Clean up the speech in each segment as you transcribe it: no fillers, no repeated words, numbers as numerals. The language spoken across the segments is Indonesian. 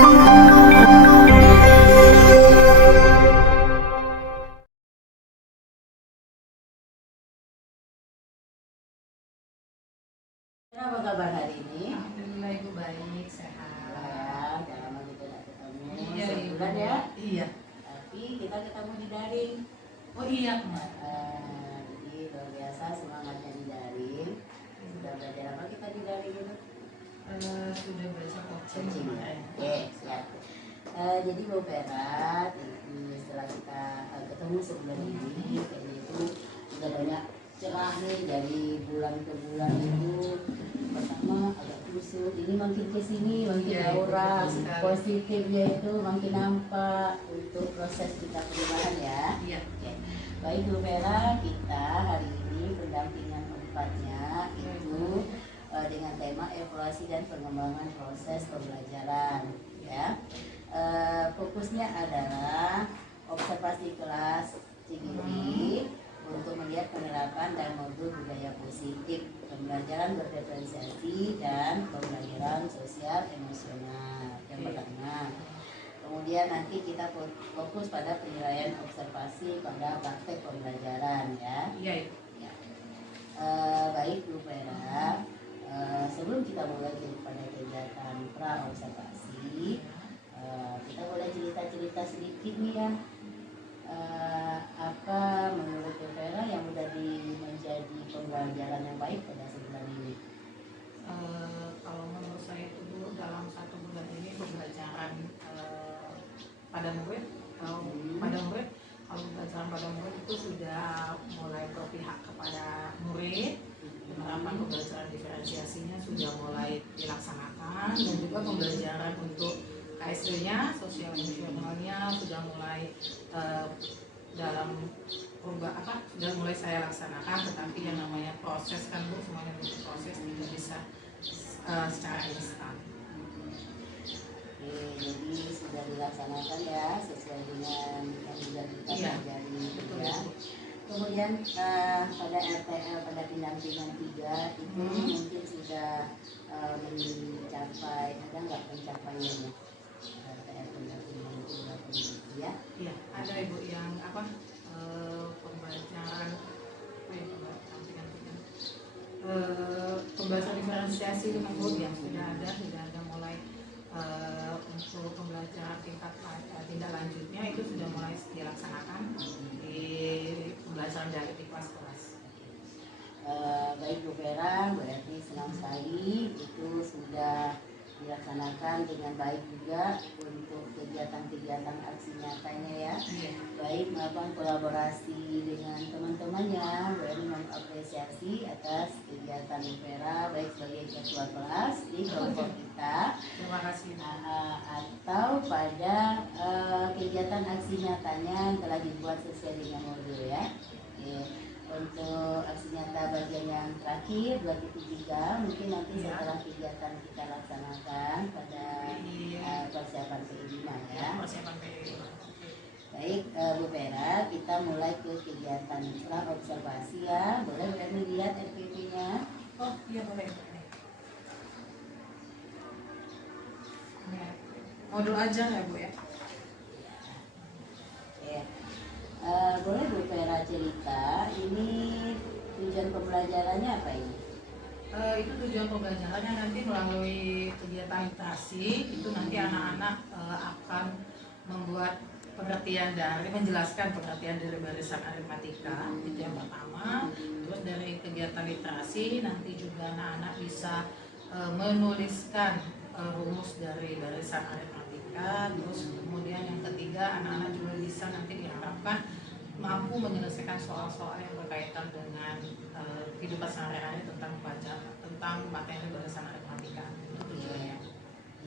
Apa kabar hari ini? Alhamdulillah Ibu baik, sehat. Ya, udah lama kita tidak ketemu. Iya, Sebulan ya. Iya. Tapi kita ketemu di daring. Oh iya kemarin. Jadi luar biasa semangatnya di daring. Sudah belajar apa kita di daring itu? Sudah baca coaching Coaching. kemarin. Oke, siap. Jadi Bu Perat, setelah kita ketemu sebulan ini, kayaknya itu sudah banyak cerah nih dari bulan ke bulan itu. Pertama agak kusut, ini makin kesini makin aura positifnya itu makin nampak untuk proses kita perubahan ya. Iya. Oke. Baik Bu Vera, kita hari ini pendampingan keempatnya itu dengan tema evaluasi dan pengembangan proses pembelajaran ya. Fokusnya adalah observasi kelas Cigiri untuk melihat penerapan dan modul budaya positif, pembelajaran berdiferensiasi dan pembelajaran sosial emosional yang pertama. Kemudian nanti kita fokus pada penilaian observasi pada praktek pembelajaran ya. Iya. Ya. Baik Bu Vera, sebelum kita mulai pada kegiatan pra observasi, kita boleh cerita-cerita sedikit nih ya. Apa menurut Bu Vera yang sudah menjadi pembelajaran yang baik pada sebulan ini? Kalau menurut saya itu Bu, dalam 1 bulan ini pembelajaran pada murid kalau pembelajaran pada murid itu sudah mulai berpihak kepada murid. Penerapan pembelajaran diferensiasinya sudah mulai dilaksanakan dan juga pembelajaran untuk KSD-nya, sosial emosionalnya sudah mulai sudah mulai saya laksanakan, tetapi yang namanya proses kan Bu, semuanya butuh proses, tidak bisa secara instan. Jadi sudah dilaksanakan ya sesuai dengan yang sudah kita pelajari ya. Kemudian pada RTL pada pendampingan 3 itu mungkin sudah mencapai, ada nggak pencapaiannya? RTL pendampingan itu berapa ya? Iya, ada Ibu yang pembelajaran pembelajaran diferensiasi dengan Bu yang sudah ada mulai untuk pembelajaran tindak lanjutnya itu sudah mulai dilaksanakan di pembelajaran dari kelas-kelas. Baik Bu Vera, berarti senang sekali itu sudah dilaksanakan dengan baik juga untuk kegiatan-kegiatan aksi nyatanya ya. Baik melakukan kolaborasi dengan teman-temannya, berarti mengapresiasi atas kegiatan Bu Vera baik sebagai ketua kelas di kelompok kita. Terima kasih. Atau pada kegiatan aksi nyatanya yang telah dibuat sesuai dengan modul ya. Untuk aksi nyata bagian yang terakhir 2.3 mungkin nanti setelah kegiatan kita laksanakan pada persiapan PI5 ya. Persiapan PI5. Baik Bu Vera, kita mulai ke kegiatan pra observasi ya. Boleh lihat RPP-nya? Oh iya boleh. Modul aja ya Bu ya. Boleh Bu Vera cerita ini tujuan pembelajarannya apa ini? Itu tujuan pembelajarannya nanti melalui kegiatan literasi itu nanti anak-anak akan membuat menjelaskan pengertian dari barisan aritmatika, itu yang pertama. Terus dari kegiatan literasi nanti juga anak-anak bisa menuliskan rumus dari barisan aritmatika. Terus kemudian yang ketiga, anak-anak juga bisa nanti diharapkan mampu menyelesaikan soal-soal yang berkaitan dengan kehidupan sehari-hari tentang materi barisan aritmatika. Itu tujuannya.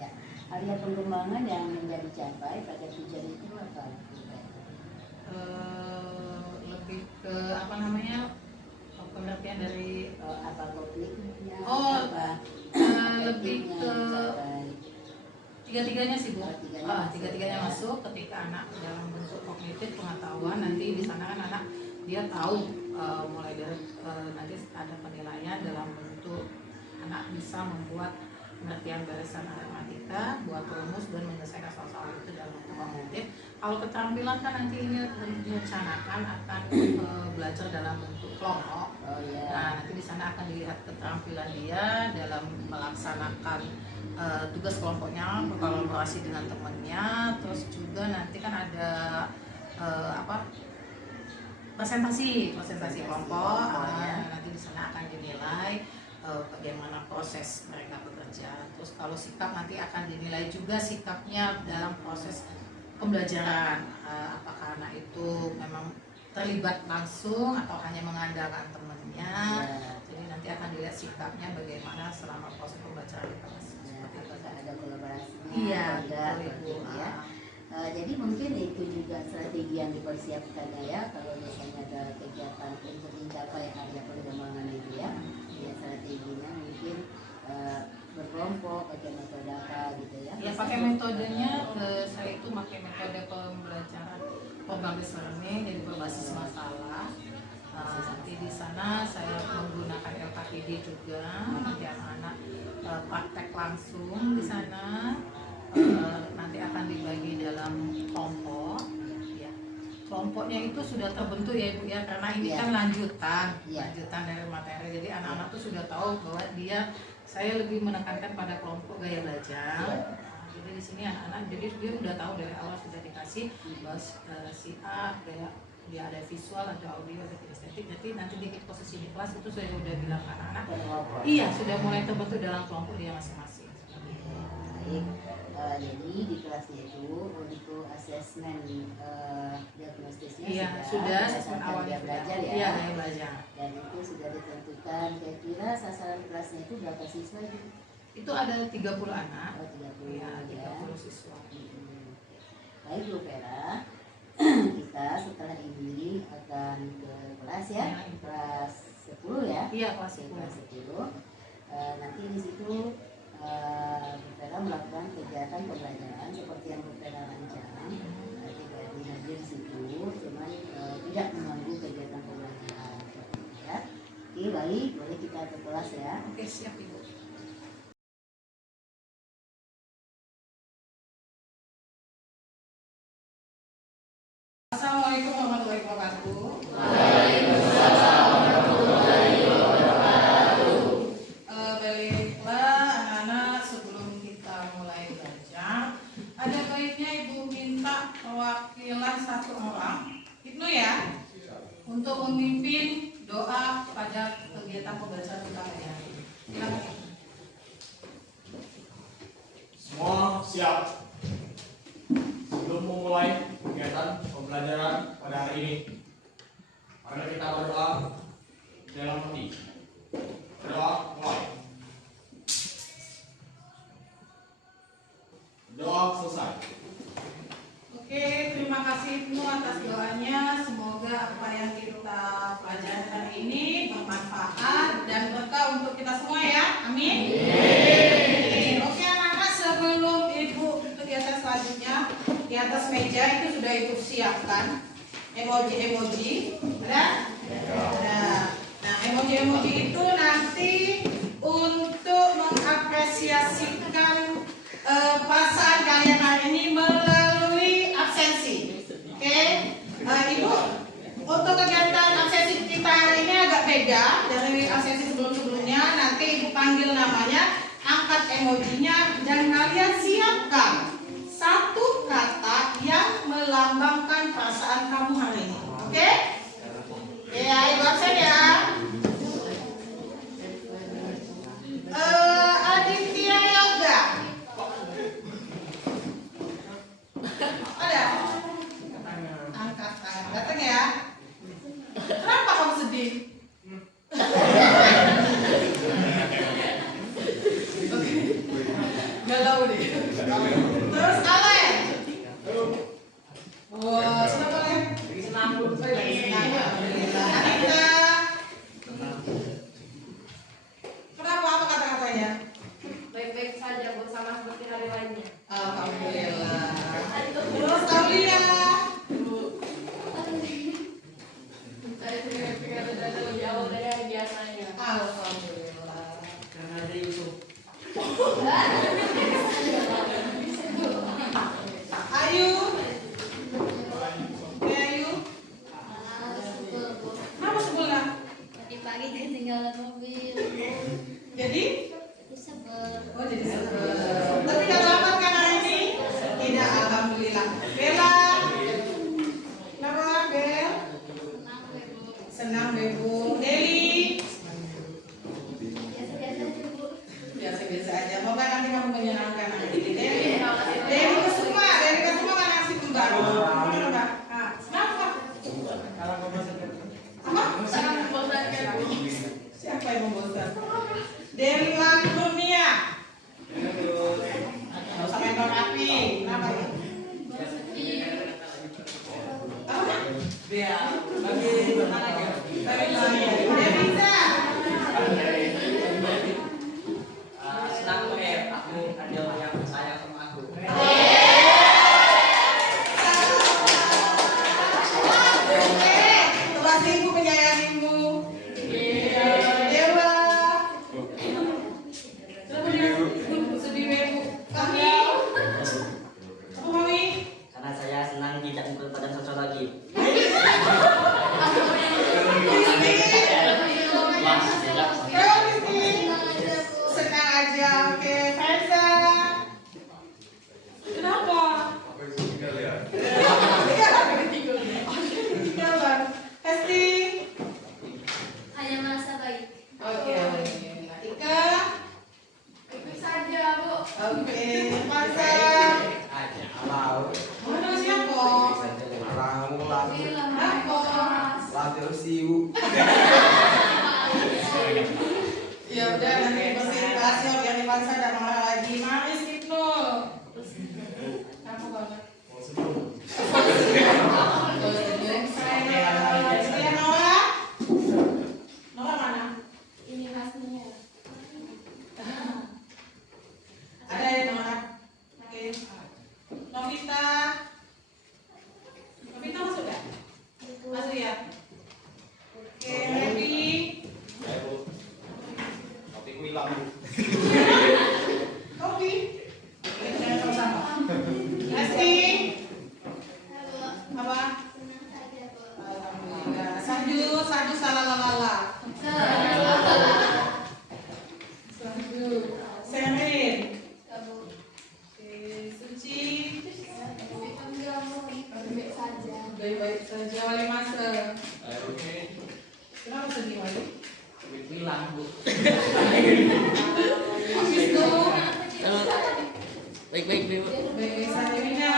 Ya, area pengembangan yang menjadi capai pada tujuan itu apa? Lebih ke pengertian dari apa konfliknya? Lebih ke tiga-tiganya sih Bu. Tiga-tiganya masuk ketika anak dalam bentuk kognitif pengetahuan, nanti di sana kan anak dia tahu mulai dari nanti ada penilaian dalam bentuk anak bisa membuat pengertian barisan aritmatika, buat rumus dan menyelesaikan inisiatif. Kalau keterampilan kan nanti ini direncanakan akan belajar dalam bentuk kelompok. Oh iya. Nah, nanti di sana akan dilihat keterampilan dia dalam melaksanakan tugas kelompoknya, berkolaborasi dengan temannya, terus juga nanti kan ada presentasi kelompok. Nanti di sana akan dinilai bagaimana proses mereka bekerja. Terus kalau sikap nanti akan dinilai juga sikapnya dalam proses pembelajaran, apakah anak itu memang terlibat langsung atau hanya mengandalkan temannya. Jadi nanti akan dilihat sikapnya bagaimana selama proses pembelajaran di kelas. Apakah ada kolaborasinya? Iya, enggak, betul, Ibu. ya. Jadi mungkin itu juga strategi yang dipersiapkannya ya, kalau misalnya ada kegiatan untuk mencapai area pengembangan itu ya. Ya strateginya mungkin berkelompok, pakai metode apa gitu ya? Ya pakai metodenya, saya itu pakai metode pembelajaran problem based learning, jadi berbasis masalah. Nanti di sana saya menggunakan LKPD juga, nanti anak-anak praktek langsung di sana. Nanti akan dibagi dalam kelompok. Ya, kelompoknya itu sudah terbentuk ya Ibu ya, karena ini kan lanjutan dari materi. Jadi anak-anak tuh sudah tahu bahwa saya lebih menekankan pada kelompok gaya belajar. Jadi di sini anak-anak jadi dia udah tahu dari awal, sudah dikasih bahwa si A kayak dia ada visual, ada audio, ada kinestetik. Jadi nanti di posisi di kelas itu saya udah bilang ke anak-anak, iya sudah mulai terbentuk dalam kelompok dia masing-masing. Baik, jadi di kelasnya itu untuk asesmen diagnostisnya sudah asesmen awalnya belajar ya. Iya, gaya belajar. Dan itu sudah ditentukan. Kira-kira sasaran kelasnya itu berapa siswa itu? Itu ada 30 anak. Oh, 30 ya, 30 ya. siswa. Baik Bu Vera, kita setelah ini akan ke kelas ya, kelas 10 ya. Iya, kelas 10. Kelas 10. Nanti di situ Bu Vera melakukan kegiatan pembelajaran seperti yang Bu Vera rancang. Tidak dihadir di situ, cuman tidak mengganggu kegiatan pembelajaran. Ya. Oke, baik, boleh kita ke kelas ya. Oke, siap Ibu. Assalamualaikum warahmatullahi wabarakatuh. Waalaikumsalam warahmatullahi wabarakatuh. Baiklah anak-anak, sebelum kita mulai belajar, ada baiknya Ibu minta perwakilan satu orang, Ibnu ya, untuk memimpin doa pada kegiatan pembelajaran kita hari ini. Silakan. Semua siap. Sebelum memulai kegiatan pembelajaran pada hari ini, mari kita berdoa dalam hati. Berdoa mulai. Doa selesai. Oke, terima kasih Ibnu atas doanya. Semoga apa yang kita pelajari hari ini bermanfaat dan berkah untuk kita semua ya. Amin. Oke anak-anak, sebelum Ibu kegiatan selanjutnya, di atas meja itu sudah Ibu siapkan emoji-emoji, ya? Nah, emoji-emoji itu nanti untuk mengapresiasikan perasaan kalian hari ini melalui absensi. Oke, Ibu, untuk kegiatan absensi kita hari ini agak beda dari absensi sebelum-sebelumnya. Nanti Ibu panggil namanya, angkat emojinya, dan kalian siapkan satu kata yang melambangkan perasaan kamu hari ini. Oke? Ya, Ibu absen ya. Aditya Yoga. Ada? Angkat tangan, datang ya. Kenapa kamu sedih? Galau deh. Terus Alen. Wah, Apa ya? Apa? Dia lagi tenang aja. Udah bisa. Senang tuh aku ada yang sayang sama aku. Tuhan Ibu menyayangimu. Dewa. Sedih Bu. Kami. Apa Mami? Karena saya senang tidak mukul pada sosok lagi. Senang aja, oke. Faiza. Kenapa? Tinggal. Hesti. Hanya merasa baik. Oke. Ika. Ikut saja, Bu. Oke. Faiza. Aja mau. Mana siapa? Kamu lagi Film Apa? lagi usiu. Ya udah nanti bersih biar di Faiza tidak marah lagi. Manis gitu. Kamu banget. Saya Nora. Nora mana? ini khasnya. Ada ya Nora. Oke. Novita. Novita masuk ya? Masuk ya. Oke, ready. Ayo, kopi ku hilang. Kopi. Oke, saya sama-sama. Lesti. Apa? Senang saja, Bu. Alhamdulillah. Saju salalalala. Saju. Serin. Kamu Oke, Suci. kamu baik saja. Baik-baik saja, Wali Masa. Ayo, Kenapa sedih Wali? Kopi ku hilang, Bu. Habis itu. Baik-baik, Bu. Baik-baik saja, Wina.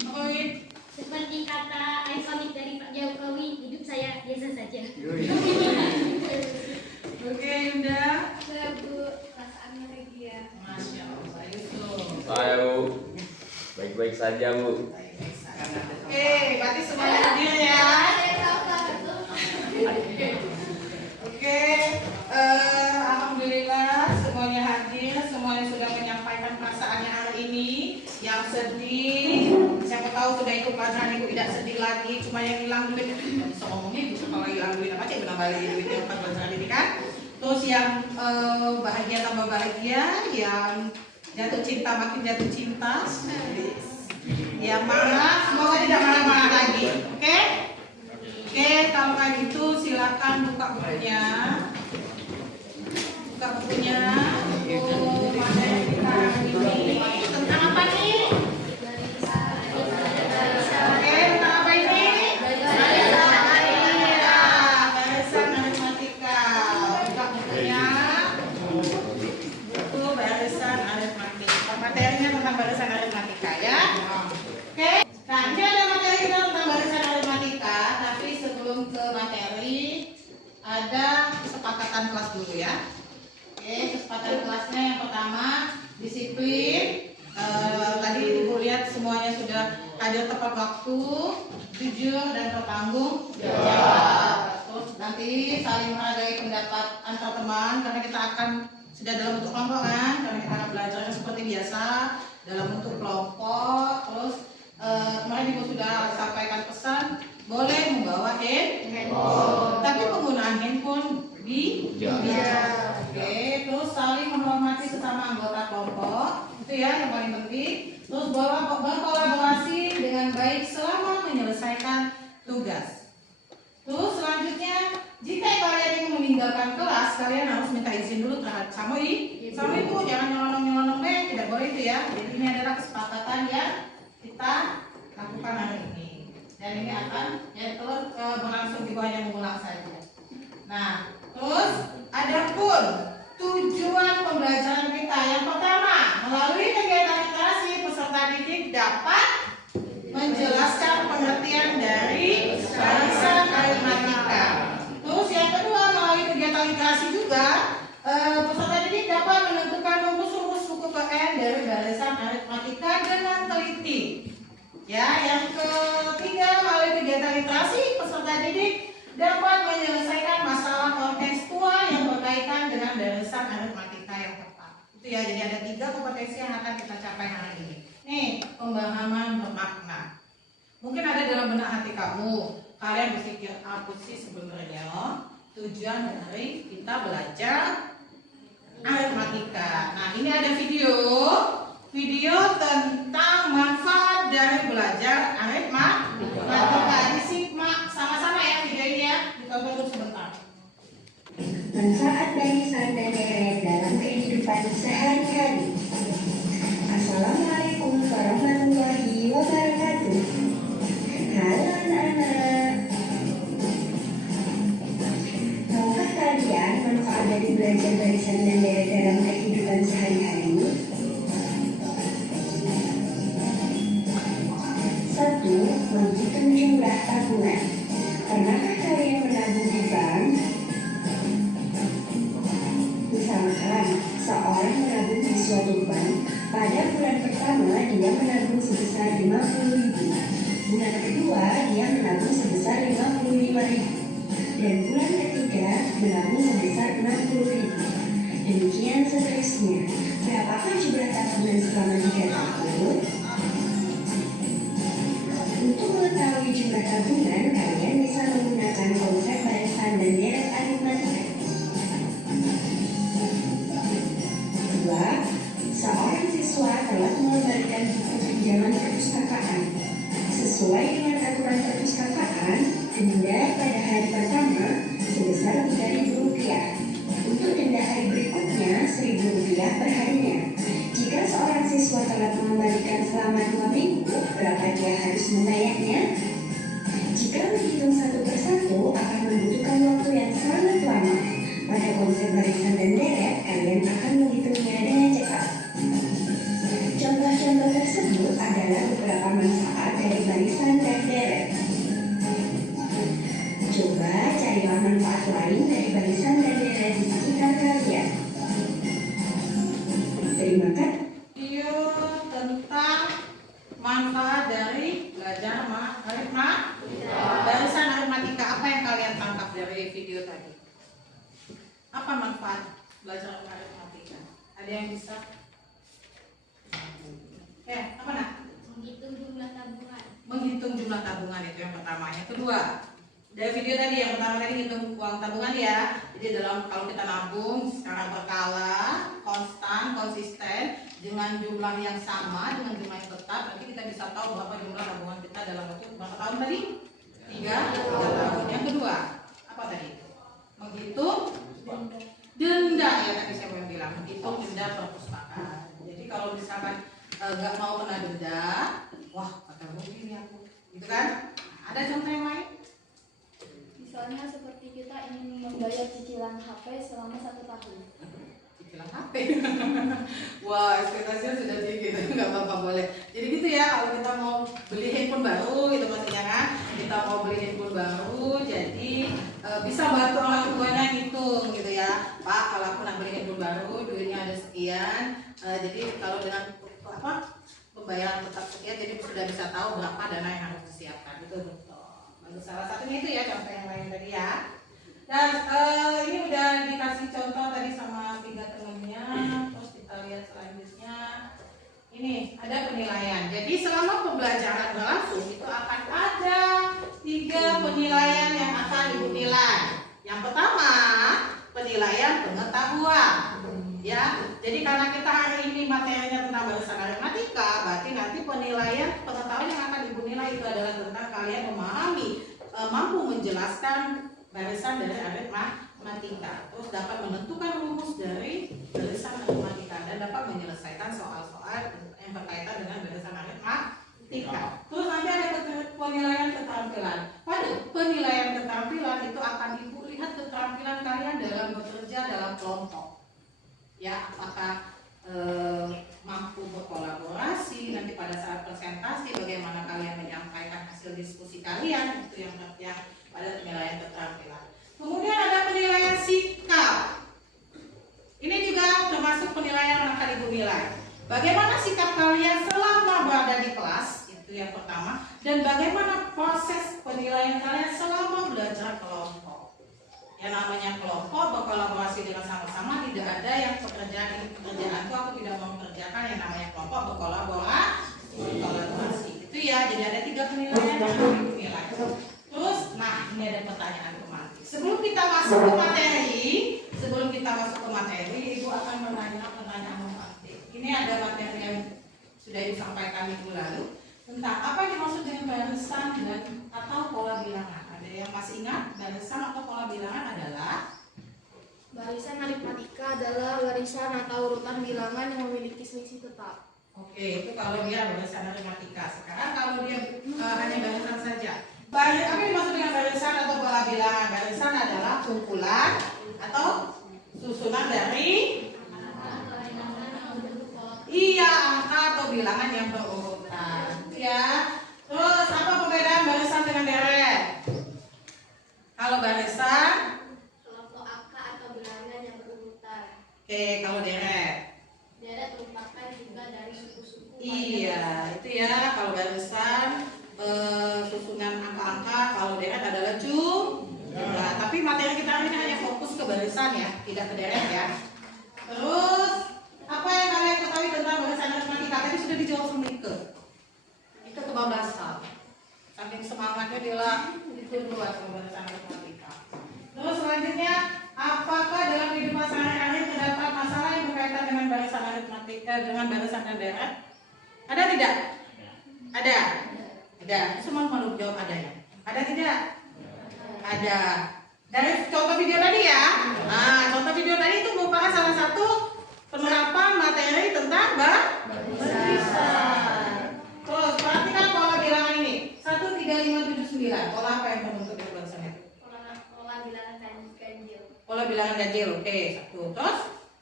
Apa Win? Seperti kata ikonik dari Pak Jokowi, hidup saya biasa saja. Oke, Yunda. Saya Bu, perasaannya bahagia. Masya Allah, Yusuf. Saya Bu, baik-baik saja Bu. Baik-baik saja. Oke, berarti semuanya hadir ya. Oke, alhamdulillah semuanya hadir, semuanya sudah menyampaikan perasaannya hari ini. Yang sedih, siapa tahu sudah ikut pelajaran ibu tidak sedih lagi, cuma yang hilang duit. Bisa ngomongnya ibu kalau hilang duit apa sih menambah duitnya pas pelajaran ini kan? Terus yang bahagia tambah bahagia, yang jatuh cinta makin jatuh cinta. Yang marah, semoga tidak marah-marah lagi. Oke? Oke, kalau kayak gitu silakan buka bukunya. Buka bukunya. Oh, mana yang kita ini? Tentang apa nih? Oke, tentang apa ini? Iya, barisan aritmatika. Buka bukunya. Buku barisan aritmatika. Materinya tentang barisan aritmatika ya. Oke. Nah, ini ada materi kita tentang barisan aritmatika, tapi sebelum ke materi ada kesepakatan kelas dulu ya. Oke, kesepakatan kelasnya yang pertama disiplin. Tadi ibu lihat semuanya sudah hadir tepat waktu, jujur dan bertanggung jawab. Terus nanti saling menghargai pendapat antar teman karena kita akan sudah dalam bentuk kelompok kan, karena kita akan belajar seperti biasa dalam bentuk kelompok. Terus kemarin ibu sudah sampaikan pesan boleh membawa handphone, tapi penggunaan handphone bijak. Oke, terus saling menghormati sesama anggota kelompok, itu ya yang paling penting. Terus berkolaborasi dengan baik selama menyelesaikan tugas. Terus selanjutnya, jika kalian ingin meninggalkan kelas, kalian harus minta izin dulu terhadap sama ibu, jangan nyelonong-nyelonong tidak boleh itu ya. Jadi ini adalah kesepakatan yang kita lakukan hari ini. Dan ini akan berlangsung di bawahnya mengulang saja. Nah, terus adapun tujuan pembelajaran kita yang pertama, melalui kegiatan literasi peserta didik dapat menjelaskan pengertian dari barisan aritmatika. Terus yang kedua, melalui kegiatan literasi juga peserta didik dapat menentukan rumus-rumus hukum huruf ke N dari barisan aritmatika dengan teliti. Ya, yang ketiga, melalui kegiatan literasi, peserta didik dapat menyelesaikan masalah kontekstual yang berkaitan dengan barisan aritmatika yang tepat. Itu ya, jadi ada 3 kompetensi yang akan kita capai hari ini. Nih, pemahaman bermakna. Mungkin ada dalam benak hati kamu, kalian berpikir apa sih sebenarnya tujuan dari kita belajar aritmatika. Nah, ini ada video tentang manfaat dari belajar aritmatika. Disimak sama-sama ya video ini ya, ditonton dulu sebentar. Manfaat barisan dan deret dalam kehidupan sehari-hari. Assalamualaikum warahmatullahi wabarakatuh. Halo anak-anak. Tahukah kalian manfaat dari belajar barisan dan deret dalam kehidupan sehari-hari? 1. Menghitung jumlah tabungan. Pernahkah kalian menabung di bank? Misalkan seorang menabung di suatu bank, pada bulan pertama dia menabung sebesar 50.000, bulan kedua dia menabung sebesar 55.000, dan bulan ketiga menabung sebesar 60.000. Demikian seterusnya. Berapakah jumlah tabungan selama 3 tahun? Untuk mengetahui jumlah tabungan, kalian bisa menggunakan konsep barisan dan deret aritmatika. 2. Seorang siswa telah mengembalikan buku pinjaman perpustakaan. Sesuai dengan aturan perpustakaan, denda pada hari pertama sebesar Rp3.000. Untuk denda hari berikutnya Rp1.000 per harinya. Jika seorang siswa telah mengembalikan selama 2 minggu, berapa dia harus membayarnya? Jika menghitung satu persatu akan membutuhkan waktu yang sangat lama. Pada konsep barisan dan deret, kalian akan menghitungnya dengan cepat. Contoh-contoh tersebut adalah beberapa manfaat dari barisan dan deret. Coba carilah manfaat lain dari barisan dan deret di sekitar kalian. Terima kasih. Video tentang manfaat dari belajar aritmatika. Barisan aritmatika, apa yang kalian tangkap dari video tadi? Apa manfaat belajar aritmatika? Ada yang bisa? Apa nak? Menghitung jumlah tabungan. Menghitung jumlah tabungan itu yang pertama. Yang kedua, dari video tadi yang pertama tadi hitung uang tabungan ya. Jadi kalau kita nabung secara berkala, konsisten dengan jumlah yang sama, dengan jumlah yang tetap, nanti kita bisa tahu berapa jumlah tabungan kita dalam waktu berapa tahun tadi? 3 tahun. Yang kedua, apa tadi? Menghitung denda ya, tadi saya mau bilang menghitung denda perpustakaan. Jadi kalau misalkan nggak mau kena denda, wah kata rugi nih aku, gitu kan? Ada contoh yang lain? Misalnya seperti kita ingin membayar cicilan HP selama 1 tahun. Cicilan HP. Wah, ekspektasinya sudah tinggi, nggak apa-apa boleh. Jadi gitu ya, kalau kita mau beli handphone baru, itu maksudnya kan? Kita mau beli handphone baru, jadi bisa bantu orang tuanya ngitung gitu ya. Pak, kalau aku nak beli handphone baru, duitnya ada sekian. Jadi kalau dengan pembayaran tetap sekian, jadi sudah bisa tahu berapa dana yang harus disiapkan. Itu betul. Bagus, salah satunya itu ya, contoh yang lain tadi ya. Dan ini udah dikasih contoh tadi sama 3 temennya. Terus kita lihat selanjutnya. Ini ada penilaian. Jadi selama pembelajaran berlangsung itu akan ada 3 penilaian yang akan ibu nilai. Yang pertama, penilaian pengetahuan. Ya, jadi karena kita hari ini materinya tentang barisan aritmatika, berarti nanti penilaian pengetahuan yang akan ibu nilai itu adalah tentang kalian memahami, mampu menjelaskan barisan dari aritmatika, terus dapat menentukan rumus dari barisan aritmatika dan dapat menyelesaikan soal-soal yang berkaitan dengan barisan aritmatika. Terus nanti ada penilaian keterampilan. Pada penilaian keterampilan itu akan ibu lihat keterampilan kalian dalam bekerja dalam kelompok. Ya, apakah mampu berkolaborasi, nanti pada saat presentasi bagaimana kalian menyampaikan hasil diskusi kalian, itu yang pada penilaian keterampilan. Kemudian ada penilaian sikap. Ini juga termasuk penilaian yang akan ibu nilai. Bagaimana sikap kalian selama berada di kelas? Itu yang pertama. Dan bagaimana proses penilaian kalian selama belajar kelompok? Yang namanya kelompok berkolaborasi dengan sama-sama, tidak ada yang pekerjaan itu aku tidak mau mengerjakan. Yang namanya kelompok berkolaborasi. Itu ya, jadi ada 3 penilaian yang harus dinilai. Terus, nah ini ada pertanyaan otomatis. Sebelum kita masuk ke materi, Ibu akan menanyakan pertanyaan otomatis. Ini ada materi yang sudah disampaikan minggu lalu tentang apa yang dimaksud dengan barisan dan atau pola bilangan. Ada yang masih ingat barisan atau pola bilangan adalah? Barisan aritmatika adalah barisan atau urutan bilangan yang memiliki selisih tetap. Oke, itu kalau dia barisan aritmatika. Sekarang kalau dia hanya barisan saja. Apa yang dimaksud dengan barisan atau pola bilangan? Barisan adalah kumpulan atau susunan dari angka atau bilangan yang berurutan. Ya. Terus apa perbedaan barisan dengan deret? Kalau barisan Kelompok angka atau bilangan yang berurutan. Oke, kalau deret. Deret merupakan juga dari suku-suku. Iya, itu ya. Kalau barisan susunan angka-angka, kalau deret adalah jumlah. Tapi materi kita ini hanya fokus ke barisan ya, tidak ke deret ya. Terus apa yang kalian ketahui tentang barisan aritmatika? Tadi sudah dijawab Semike. Itu kebablasan. Saking semangatnya dia itu dua sama barisan aritmatika. Terus selanjutnya, apakah dalam kehidupan sehari-hari terdapat masalah yang berkaitan dengan barisan aritmatika dengan barisan dan deret? Ada tidak? Ada. Ada. Semua malu jawab ada ya. Ada tidak? Ada. Dari contoh video tadi ya. Nah, contoh video tadi itu merupakan salah satu penerapan materi tentang barisan. Terus perhatikan pola bilangan ini. 1, 3, 5, 7, 9. Pola apa yang terbentuk di barisan itu? Pola bilangan ganjil. Pola bilangan ganjil. Oke, 1. Terus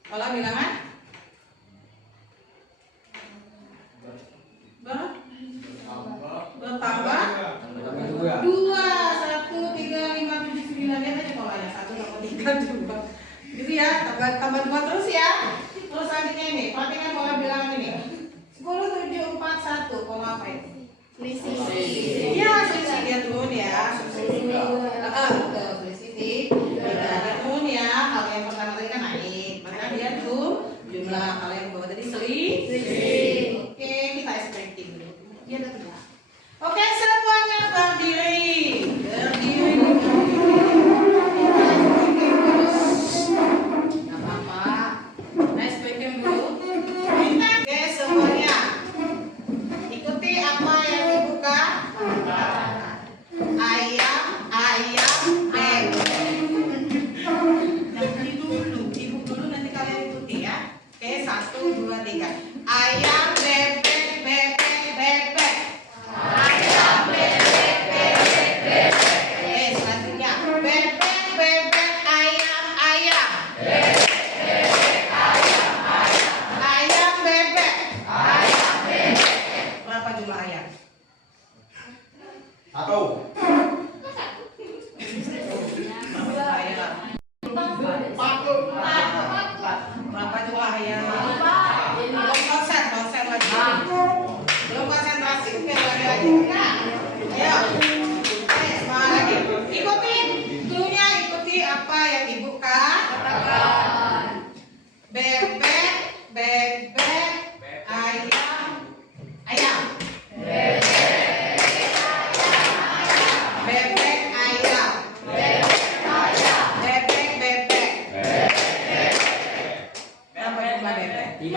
pola bilangan bertambah 2. 1, 3, 5, 7, 9. Lihat aja polanya. 1, 3, 2. Gitu ya, tambah 2 terus ya. Terus selanjutnya ini, perhatikan pola bilangan ini. 10, 7, 4, 1. Pola apa itu? Selisih. Iya, selisih dia turun ya. Selisih dia turun ya. Kalau yang pertama tadi kan naik, maka dia tuh jumlah. Kalau yang bawah tadi selisih. Oke, kita expecting dulu. Dia ada tidak? Oke, semuanya berdiri. Gak apa-apa. Nice breaking dulu. Oke, semuanya ikuti apa yang dibuka. Ayam, bebek. Nanti dulu, ibu dulu nanti kalian ikuti ya. Oke, 1, 2, 3. Ayam, bebek, bebek. Ayam, bebek, bebek. Oke, selanjutnya bebek, ayam. Ayam, bebek. Berapa jumlah ayam? 1. Berapa jumlah ayam? Belum konsen lagi. Belum konsentrasi. Oke, lagi. Nah, ayo. Semangat lagi. Ikutin dulunya, ikuti apa yang ibu katakan. Bebek, ayam. Bebek, ayam. Bebek. Berapa jumlah bebek? 5.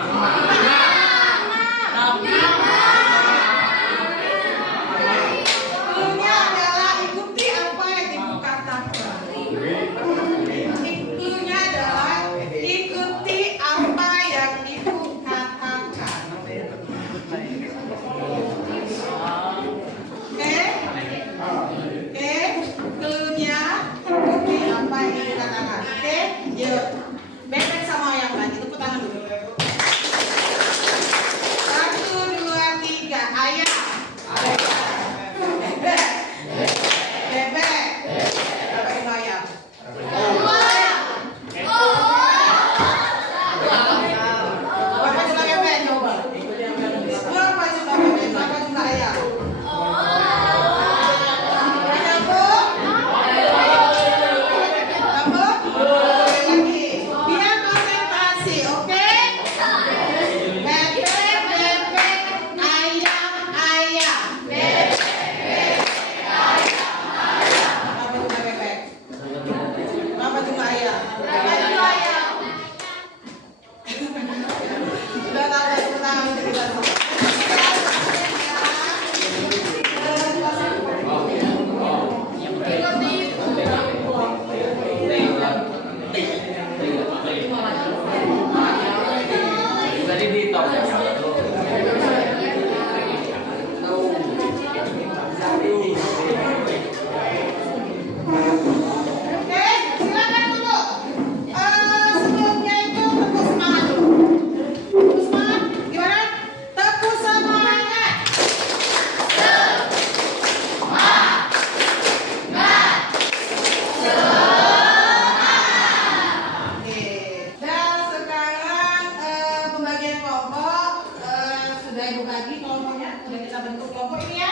kelompoknya? Udah kita bentuk kelompok ini ya.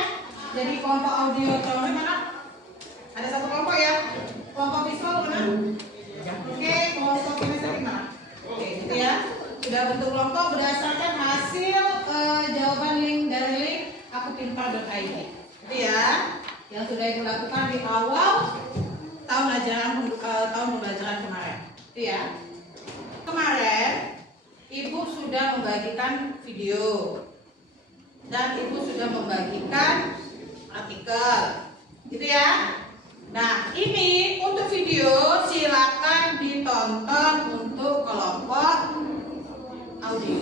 Jadi kelompok audio teori mana? Ada satu kelompok ya. Kelompok visual mana? Oke, kelompok kinestetik mana? Oke, gitu ya. Sudah bentuk kelompok berdasarkan hasil jawaban link dari link akupintar.id. Itu ya. Yang sudah Ibu lakukan di awal tahun pembelajaran kemarin. Itu ya. Kemarin Ibu sudah membagikan video dan Ibu sudah membagikan artikel, gitu ya. Nah, ini untuk video silakan ditonton untuk kelompok audio,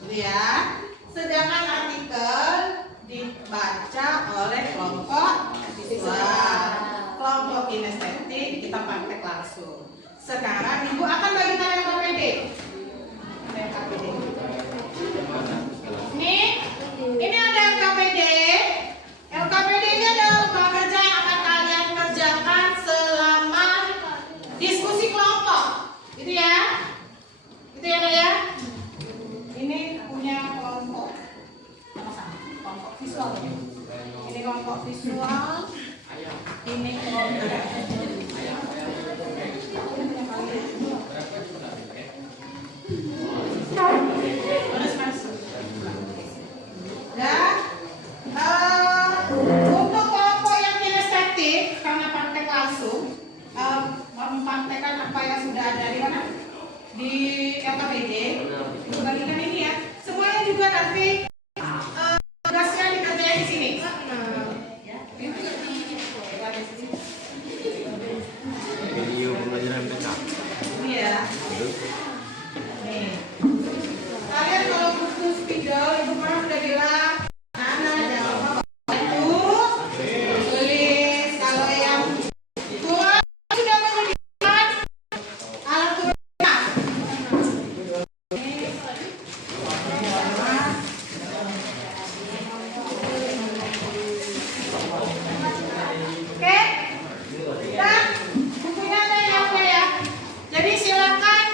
gitu ya. Sedangkan artikel dibaca oleh kelompok visual. Kelompok kinestetik kita praktek langsung. Sekarang Ibu akan bagikan LKPD. Ini ada LKPD. LKPD-nya adalah lembaga kerja yang akan kalian kerjakan selama diskusi kelompok, gitu ya. Gitu ya, Nak ya. Ini punya kelompok kelompok visual. Ini kelompok visual. Ini kelompok. Dan untuk kelompok yang kinestetik karena praktek langsung mempraktekkan apa yang sudah ada di mana di LKPD, bagikan ini ya. Semuanya juga nanti tugasnya dikerjain di sini. Video pembelajaran PK. Ini ya. Nih. Kalian kalau butuh spidol, Ibu pernah udah bilang, Nana jangan lupa bawa itu tulis. Kalau yang tua sudah menyediakan alat tulisnya. Oke? Dan bukunya ada ya. Jadi silakan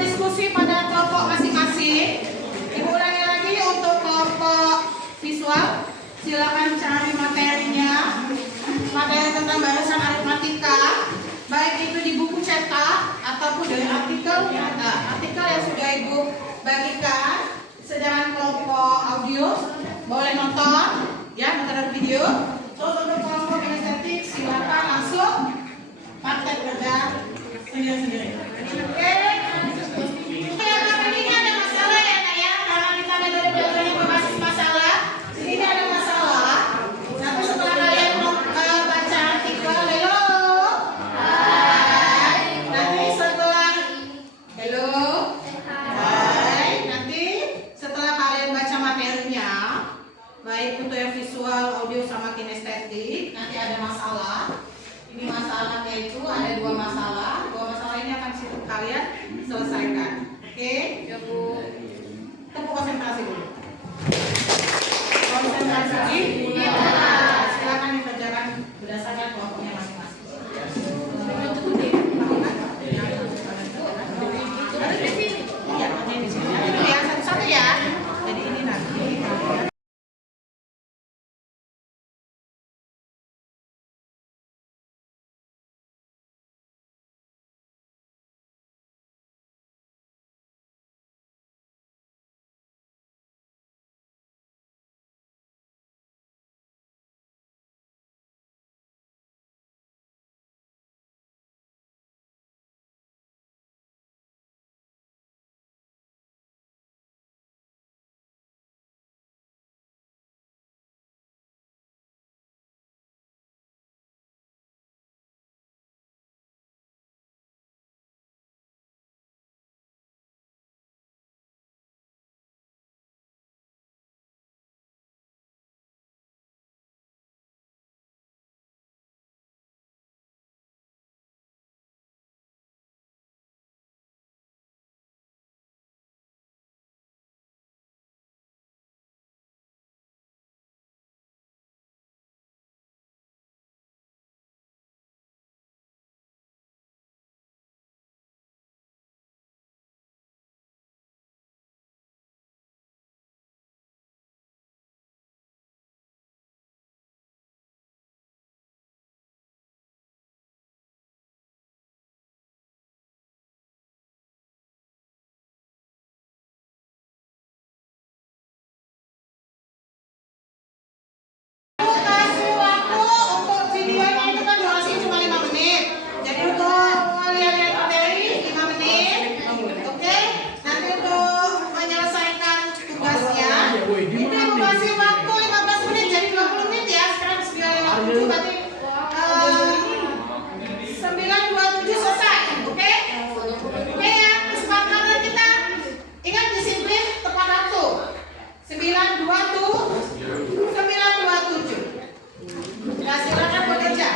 diskusi pada kelompok masing-masing. Ibu ulangi lagi untuk kelompok visual. Silakan cari materinya, materi tentang barisan aritmatika, baik itu di buku cetak ataupun dari artikel yang ada. Artikel yang sudah Ibu bagikan. Sedangkan kelompok audio boleh nonton, ya, nonton video. Terus untuk kelompok kinestetik silakan langsung praktek kerja sendiri-sendiri. Oke. Ini ada masalah ya, Nak ya, karena kita metode belajarnya berbasis masalah. Ini ada masalah. Nanti setelah kalian baca artikel, hello. Hai. Nanti setelah hello. Hai. Nanti setelah kalian baca materinya, baik untuk yang visual, audio sama kinestetik, nanti ada masalah. Ini masalahnya itu ada dua masalah. Dua masalah ini akan kalian 27 berarti 927 selesai. Oke? Oke ya, kesepakatan kita. Ingat disiplin tepat waktu. 927. Nah, silakan bekerja.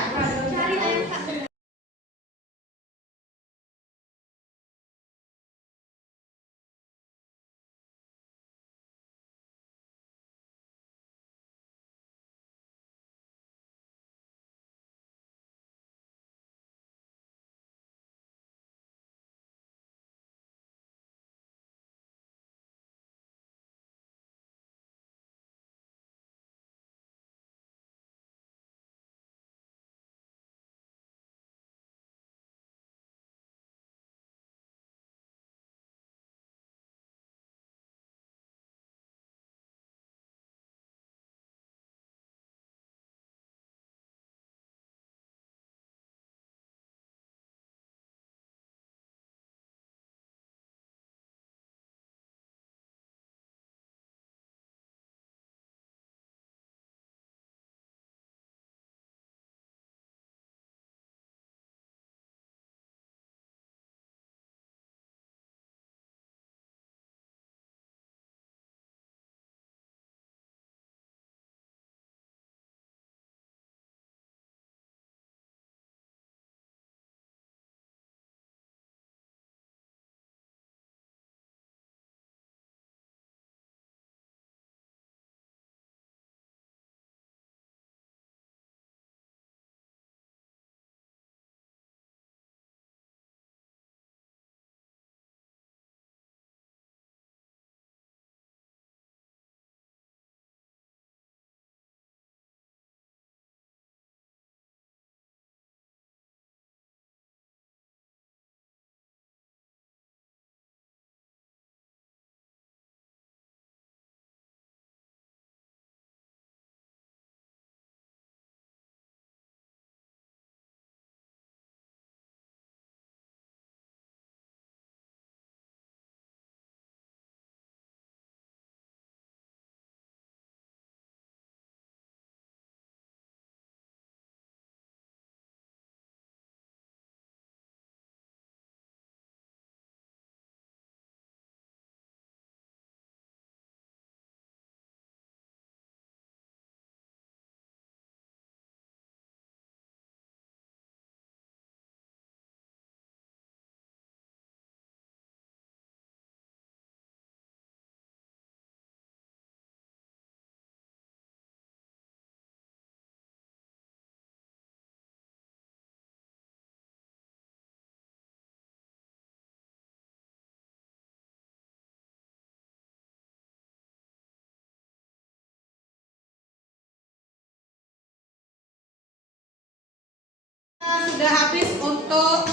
Sudah habis untuk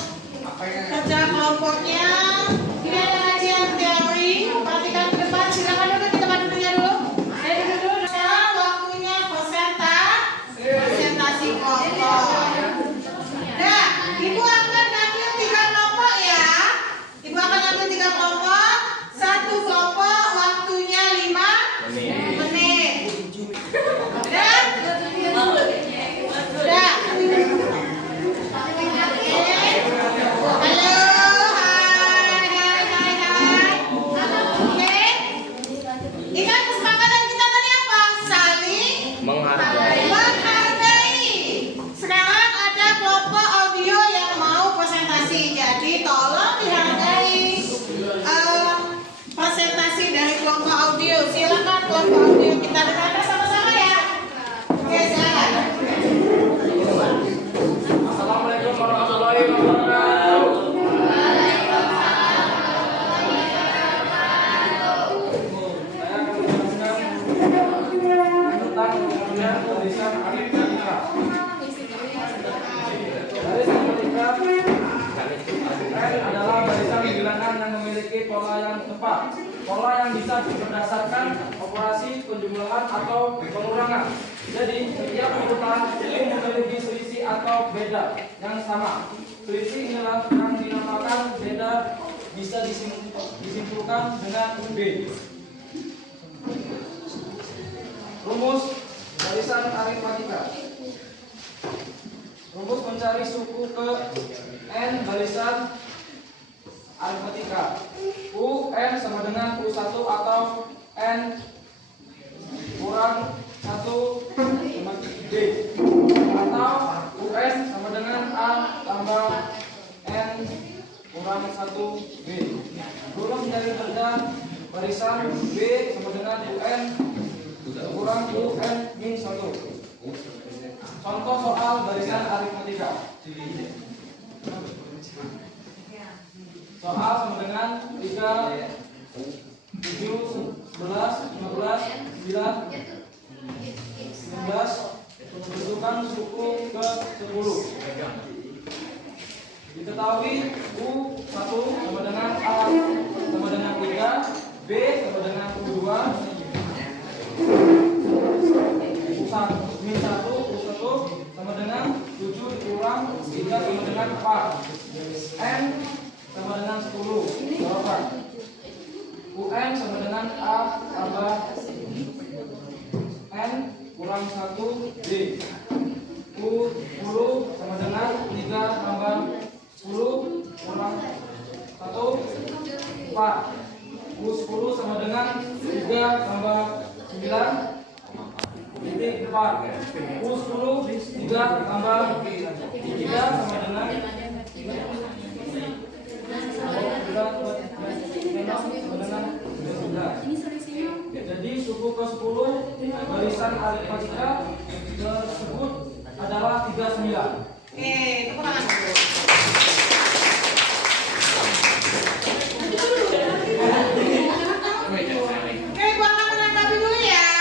kerja kelompoknya. Ini ada kajian teori. Perhatikan ke depan. Silakan duduk di tempat duduknya dulu. Duduk dulu. Sekarang waktunya presentasi kelompok. Nah, ibu akan ambil 3 kelompok ya. Ibu akan ambil 3 kelompok. Satu kelompok waktunya 5 menit. Dan sudah. Ingat kesepakatan kita tadi apa? Saling menghargai. Sekarang ada kelompok audio yang mau presentasi, jadi tolong dihargai presentasi dari kelompok audio. Silakan kelompok audio kita dengarkan sama-sama ya. Oke, silakan. Assalamualaikum warahmatullahi wabarakatuh. Barisan aritmatika. Barisan aritmatika adalah barisan bilangan yang memiliki pola yang tepat. Pola yang bisa berdasarkan operasi penjumlahan atau pengurangan. Jadi setiap urutan itu memiliki selisih atau beda yang sama. Selisih inilah yang dinamakan beda, bisa disimpulkan dengan B. Rumus barisan aritmatika. Rumus mencari suku ke N barisan aritmatika. UN sama dengan U1 atau N kurang 1 D, atau UN sama dengan A tambah N kurang 1 B. Rumus mencari kerja barisan B sama dengan UN kurang UN min 1. Contoh soal barisan aritmatika. Soal sama dengan 3, 7, 11, 15, 9, 19. Tentukan suku ke 10. Diketahui U1 sama dengan A sama dengan 3, B sama dengan U2, U1 min 1, U1 sama dengan 7 dikurang 3 sama dengan 4, N sama dengan 10. Jawaban UN sama dengan A tambah N kurang 1 D. U10 sama dengan 3 tambah 10 kurang 1 4. U10 sama dengan 3 tambah 9 titik 4. U10 3 tambah 3 sama dengan 11. Jadi suku ke-10 barisan aritmatika tersebut adalah 39. Oke, tepuk tangan. Oke, buat menanggapi dulu ya.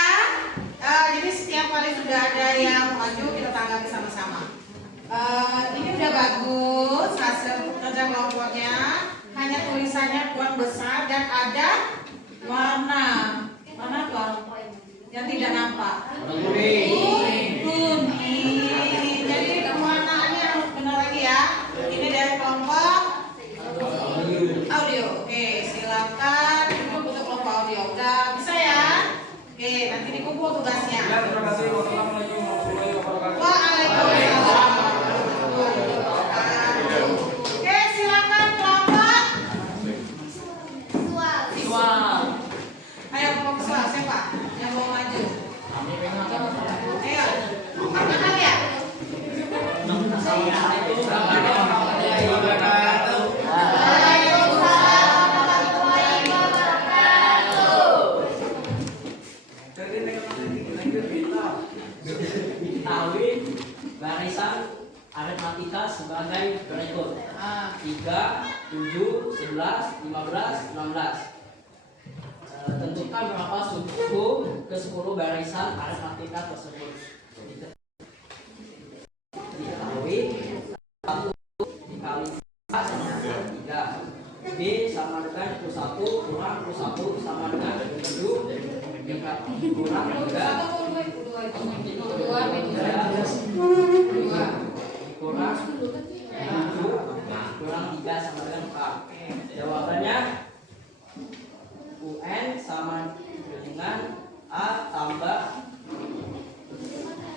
Jadi setiap kali sudah ada yang maju, kita tanggapi sama-sama. Ini udah bagus hasil kerja kelompoknya. Hanya tulisannya kurang besar dan ada warna tuh yang tidak nampak. Kuning. Jadi pewarnaannya harus benar lagi ya. Ini dari kelompok audio. Oke, silakan untuk kelompok audio. Udah bisa ya? Oke, nanti dikumpul tugasnya. Ya, terima kasih. Wassalamualaikum warahmatullahi wabarakatuh. Waalaikumsalam. Oke, silakan kelompok visual. Ayo kelompok visual, siapa yang mau maju? Ayo, angkat ya. Diketahui barisan aritmatika sebagai berikut: 3, 7, 11, 15, 16. Tentukan berapa suku ke-10 barisan aritmatika tersebut. Diketahui 1 dikali A sama dengan 3, B sama dengan U1 kurang U1 sama dengan 7 kurang 3 kurang 7 kurang 3 sama dengan 4. Jawabannya UN sama dengan A tambah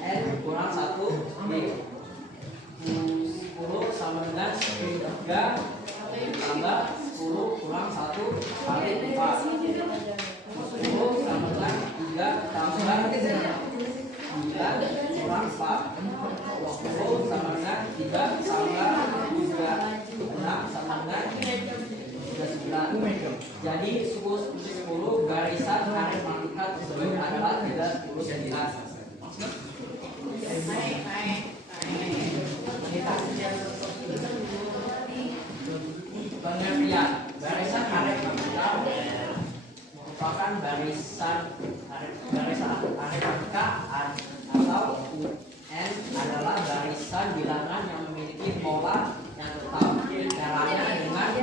N kurang 1 B. U10 sama dengan 3 tambah 10 kurang 1 kali 4. U10 sama dengan 3 tambah 9 kurang 4. 20 sama dengan 3 tambah 6 sama dengan 39. Jadi suku 10 barisan aritmatika tersebut adalah 39. Pengertian barisan aritmatika merupakan barisan aritmatika atau UN adalah barisan bilangan yang memiliki pola yang tetap. Caranya dengan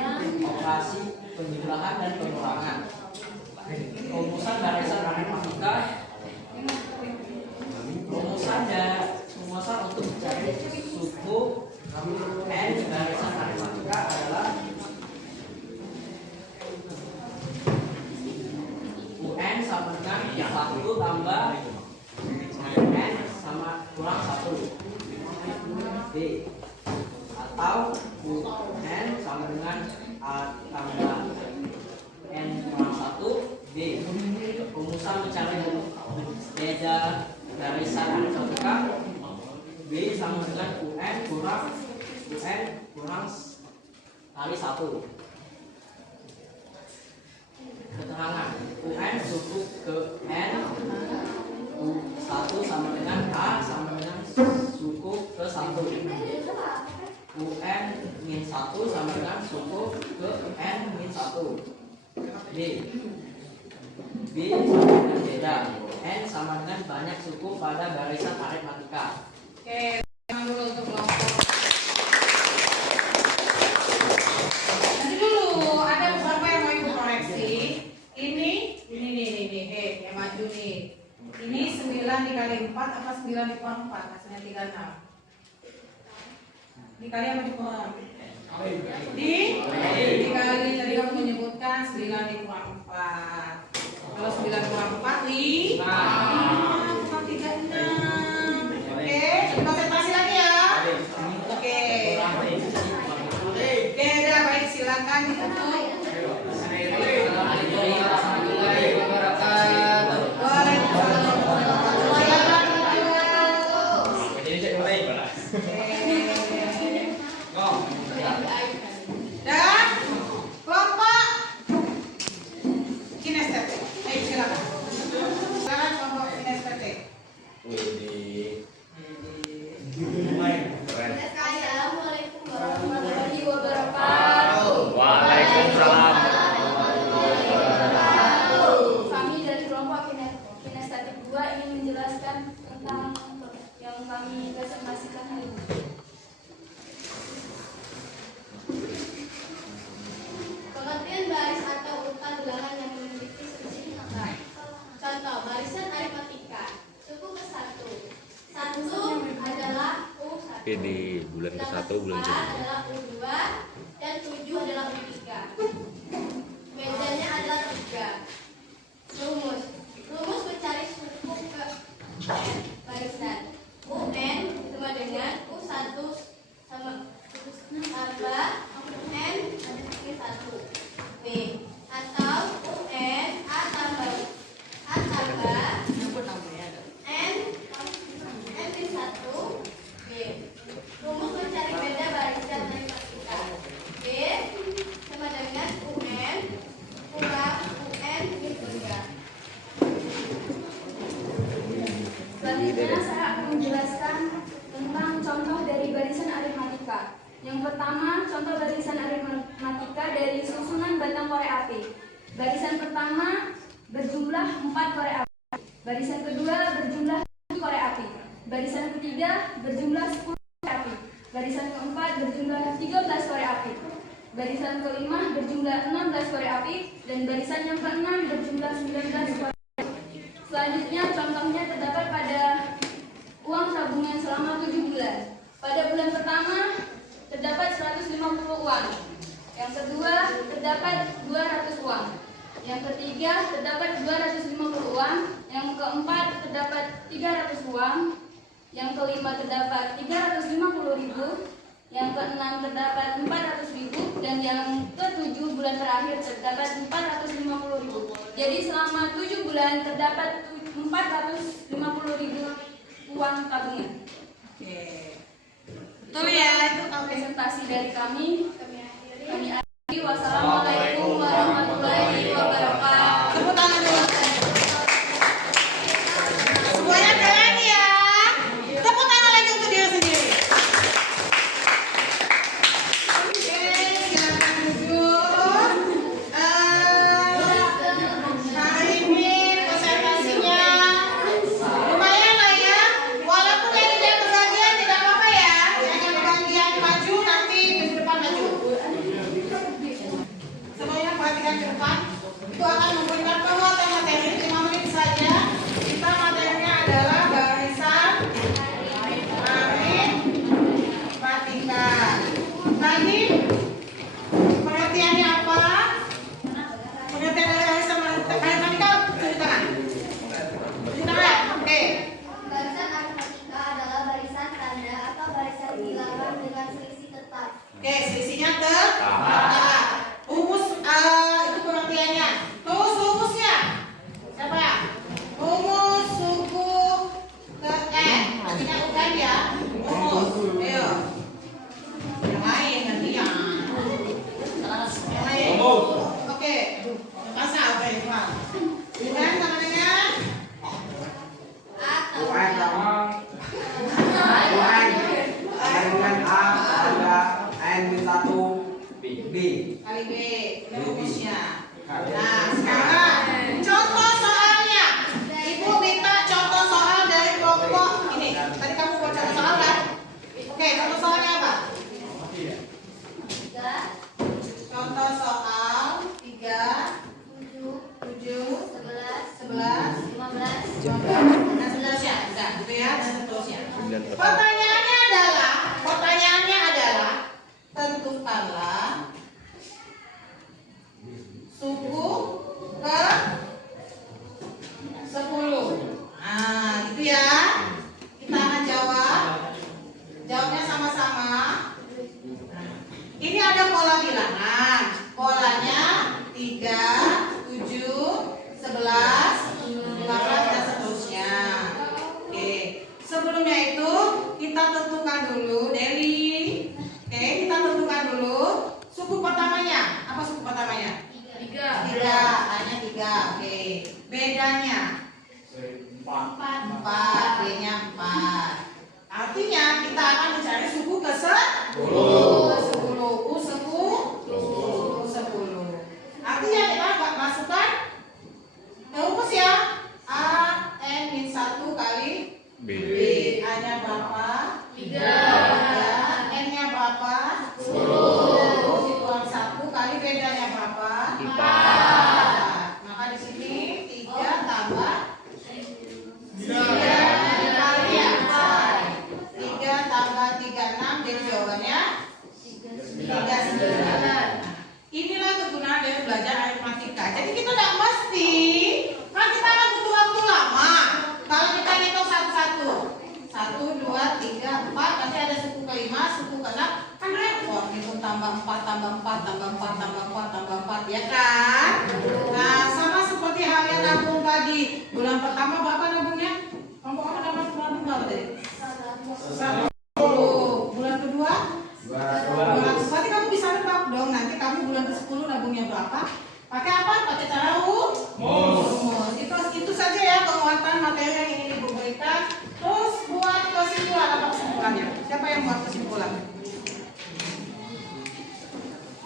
operasi penjumlahan dan pengurangan. Rumusan barisan aritmatika, rumusan untuk mencari suku N barisan aritmatika adalah UN sama dengan 1 tambah N sama kurang 1. B. Atau UN sama dengan A tambah N kurang 1. D. Rumusan mencari beda barisan aritmatika. B sama dengan UN kurang kali 1. Keterangan UN suku ke N, U1 sama dengan A sama dengan suku ke 1. UN min 1 sama dengan suku ke N min 1. B. B sama dengan beda. N sama dengan banyak suku pada barisan aritmatika. Oke, tangan dulu untuk kelompok. Nanti dulu ada beberapa yang mau ibu koreksi. Ini nih, yang maju nih. Ini 9 dikali 4 apa 9 dikurang 4? Hasilnya 36. Dikali apa dikurang? Dikali, tadi kamu menyebutkan 9 dikurang 4. Kalau 9 kurang 4, 5. Bukan 36. Oke, konsentrasi lagi ya. Oke. Oke, udah baik, silakan ditutup. Dan kelompok kinestetik. Ayo silakan. Silakan kelompok kinestetik. Assalamualaikum warahmatullahi wabarakatuh. Waalaikumsalam. Kami dari kelompok kinestetik 2 ingin menjelaskan tentang yang kami presentasikan hari ini. Pengertian baris atau urutan bilangan yang memiliki selisih angka. Contoh, barisan aritmatika. Suku ke 1. 1 adalah U1. Oke, di bulan ke-1 bulan ke-4 ke-2. adalah U2 dan 7 adalah U3. Bedanya adalah 3. Rumus mencari suku ke N barisan. UN sama dengan U1 sama tambah N min 1. B. Atau UN A tambah N min 1. B. Rumus mencari beda barisan aritmatika. B sama dengan UN kurang UN min 3. Selanjutnya saya akan menjelaskan tentang contoh dari barisan aritmatika. Yang pertama, contoh barisan aritmatika dari susunan batang korek api. Barisan pertama berjumlah 4 korek api. Barisan kedua berjumlah 7 korek api. Barisan ketiga berjumlah 10 korek api. Barisan keempat berjumlah 13 korek api. Barisan kelima berjumlah 16 korek api. Dan barisan yang keenam berjumlah 19 korek api. Selanjutnya contohnya terdapat pada uang tabungan selama 7 bulan. Pada bulan pertama terdapat 150 uang. Yang kedua terdapat 200 uang. Yang ketiga terdapat 250 uang. Yang keempat terdapat 300 uang. Yang kelima terdapat 350.000. Yang keenam terdapat 400.000. Dan yang ketujuh bulan terakhir terdapat 450.000. Jadi selama 7 bulan terdapat 450.000 uang tabungan. Oke. Betul ya, itu Presentasi dari kami. Kami akhiri. Wassalamualaikum warahmatullahi wabarakatuh. tepuk tangan dulu. Semuanya keren ya. Tepuk tangan lagi untuk diri sendiri. Oke, silakan duduk. Hari ini presentasinya lumayan lah ya. Walaupun yang tidak kebagian tidak apa-apa ya. Yang kebagian maju nanti ke depan maju. dan seterusnya, enggak gitu ya, dan seterusnya. Pertanyaannya adalah tentukanlah suku ke 10. Nah, gitu ya. Kita akan jawabnya sama-sama. Ini ada pola bilangan. Polanya 3, 7, 11, 12 dan seterusnya. Oke. Sebelumnya itu kita tentukan dulu Deli. Oke, kita tentukan dulu suku pertamanya. Apa suku pertamanya? 3. Hanya 3. Oke. Bedanya 4. B-nya 4. Artinya kita akan mencari suku ke 10. U10. Artinya kita masukkan ke rumus ya. A N-1 kali B. A-nya berapa? 3. N-nya berapa? 10. Dikurangi 1 kali bedanya berapa? 4. Maka di sini 3 tambah 3 kali 4. 3 tambah 3, 6. Jadi jawabannya 39. Inilah kegunaan dari belajar aritmatika. Jadi kita tidak mesti, kan kita akan butuh waktu lama. Kalau kita hitung satu-satu, 1, 2, 3, 4, nanti ada suku ke-5, suku ke-6, kan repot. Hitung tambah 4, tambah 4, tambah 4, tambah 4, tambah 4, ya kan? Nah, sama seperti halnya nabung tadi. Bulan pertama berapa nabungnya? Kelompok apa nabung berapa tadi? 1. Bulan kedua? 200. Berarti kamu bisa nebak dong, nanti kamu bulan ke-10 nabungnya berapa? Pakai apa? Pakai cara rumus. Itu saja ya penguatan materi yang ingin Ibu berikan. Terus buat kesimpulan, apa kesimpulannya? Siapa yang buat kesimpulan?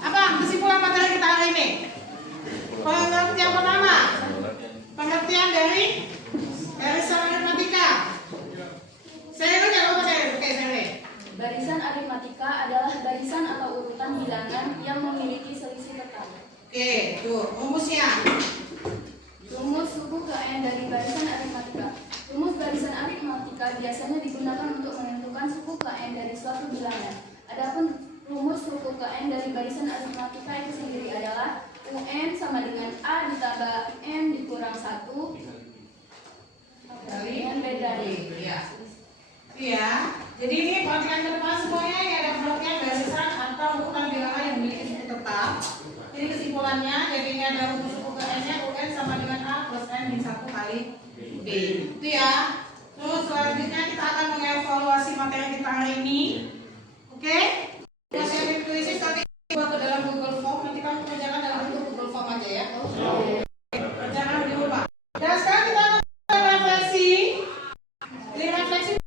Apa kesimpulan materi kita hari ini? Pengertian pertama, pengertian dari aritmatika. Saya jangan lupa saya. Oke, saya. Barisan aritmatika adalah barisan atau urutan bilangan yang memiliki selisih tetap. Oke, tuh rumusnya. Rumus suku ke N dari barisan aritmatika. Rumus barisan aritmatika biasanya digunakan untuk menentukan suku ke N dari suatu bilangan. Adapun rumus suku ke N dari barisan aritmatika itu sendiri adalah UN sama dengan A ditambah N dikurang 1 dengan B dari. Iya. Iya. Jadi ini perhatikan ke depan semuanya, ini ada pengertian barisan atau urutan bilangan yang memiliki suku tetap. Ini kesimpulannya, jadi ini ada rumus suku ke N-nya, UN sama dengan A plus N min 1 kali B. Itu ya. Terus selanjutnya kita akan mengevaluasi materi kita hari ini. Oke? Materi puisi nanti buat ke dalam Google Form, nanti kamu kerjakan dalam bentuk Google Form aja ya. Jangan di rumah. Dan sekarang kita akan refleksi. Ini refleksi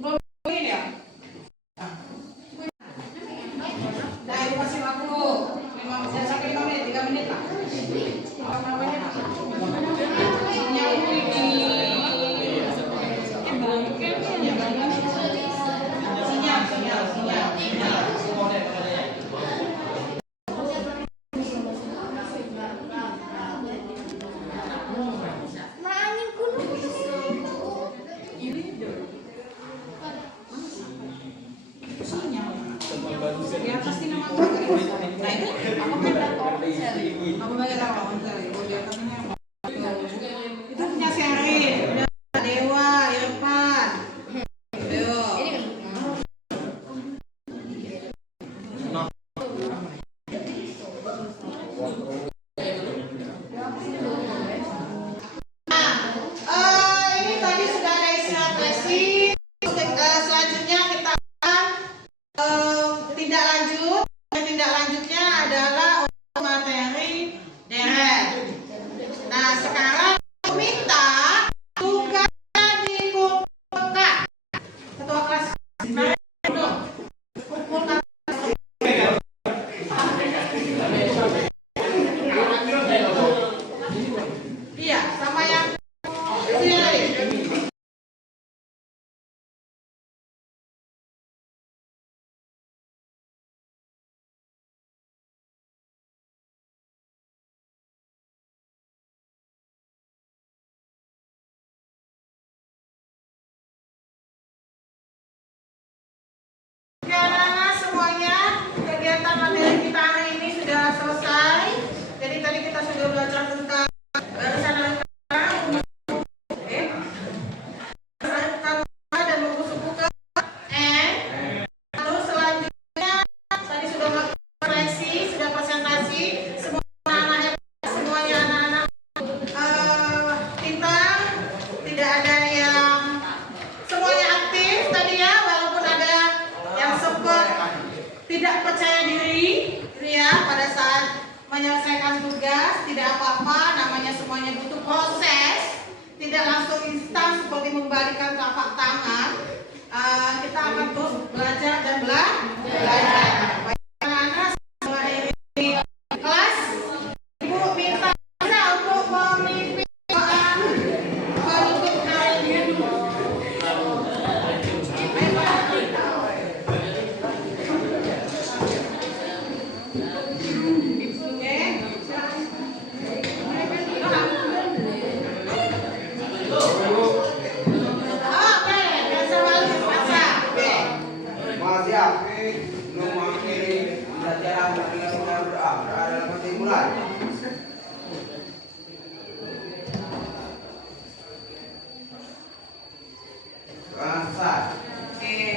belum ini ya. Nah, ibu kasih waktu 5 sampai 5 menit, 3 menit lah. Sinyal ibu ini. Ya pasti nama aku. Nah ini aku kan lapor seri. Aku bagi lapor seri. Boleh katanya apa? Itu punya Sherin, udah Dewa, Irfan. Ayo. Ini tadi sudah ada isi refleksi. Selanjutnya kita akan tindak lanjut. Tindak lanjutnya adalah materi deret. Nah sekarang minta tugasnya dikumpulkan. Ketua kelas kumpulkan. Iya sama yang ada yang semuanya aktif tadi ya, walaupun ada yang sempat tidak percaya diri gitu ya pada saat menyelesaikan tugas. Tidak apa-apa, namanya semuanya butuh proses, tidak langsung instan seperti membalikkan telapak tangan. Kita akan terus belajar dan belajar. Anak-anak mengakhiri kelas, Ibu minta saya untuk memimpin doa penutup hari ini.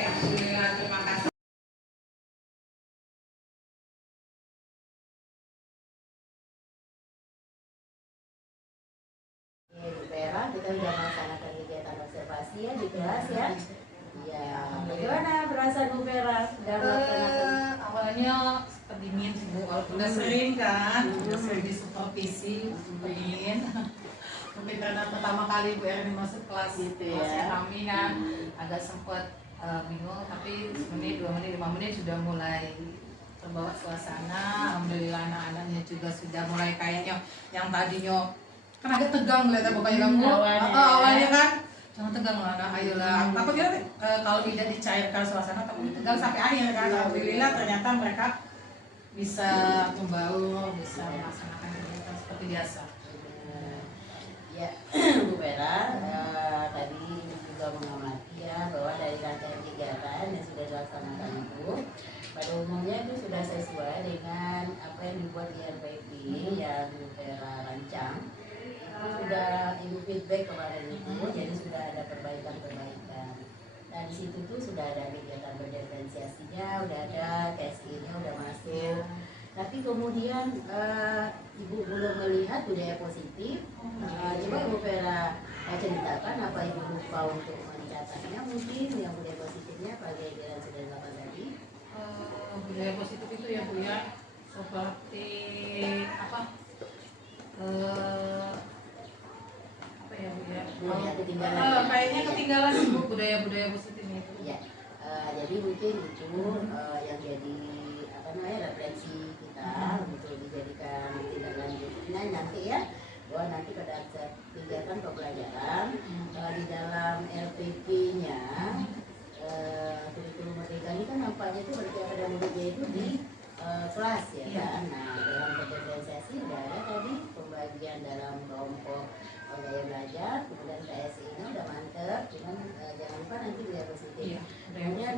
Alhamdulillah, terima kasih. Bu Vera, kita sudah melaksanakan kegiatan observasi ya di kelas ya. Ya, bagaimana perasaan Bu Vera sudah melaksanakan? Awalnya dingin sih Bu, kalau udah sering kan, udah sering disupervisi, dingin. Mungkin karena pertama kali Bu Erin masuk kelas Gitu ya. kelasnya kami kan agak sempat bingung, tapi 1 menit, 2 menit, 5 menit sudah mulai terbawa suasana. Alhamdulillah anak-anaknya juga sudah mulai kayaknya yang tadinya kan agak tegang ngeliatnya bapaknya kamu awalnya kan, jangan tegang lah, nah, ayolah. Takutnya kalau tidak dicairkan suasana takut tegang sampai akhir kan. Alhamdulillah ternyata mereka bisa membaur, bisa melaksanakan kegiatan seperti biasa. Ya, Bu Vera, tadi juga mengamati ya bahwa dari rangkaian kegiatan yang sudah dilaksanakan itu pada umumnya itu sudah sesuai dengan apa yang dibuat di RPP yang Bu Vera rancang. Itu sudah ibu feedback kemarin itu, jadi sudah ada perbaikan-perbaikan. Nah di situ tuh sudah ada kegiatan berdiferensiasinya, udah ada KSI-nya udah masuk. Tapi kemudian ibu belum melihat budaya positif. Coba Bu Vera ceritakan apa ibu lupa untuk mencatatnya, mungkin yang budaya positifnya apa yang sudah dilakukan tadi. Budaya positif itu ya Bu ya, seperti apa ya Bu ya, Ketinggalan. kayaknya ketinggalan sih Bu budaya-budaya positif itu. Ya, jadi mungkin itu yang jadi apa namanya referensi kita untuk dijadikan tindak lanjutnya nanti ya, bahwa nanti pada saat kegiatan pembelajaran di dalam LPP-nya kurikulum merdeka ini kan nampaknya itu berarti pada mulutnya itu di kelas ya kan. Nah dalam diferensiasi sudah ada tadi pembagian dalam kelompok gaya belajar, kemudian KSI-nya udah mantep, cuman jangan lupa nanti budaya positif. Kemudian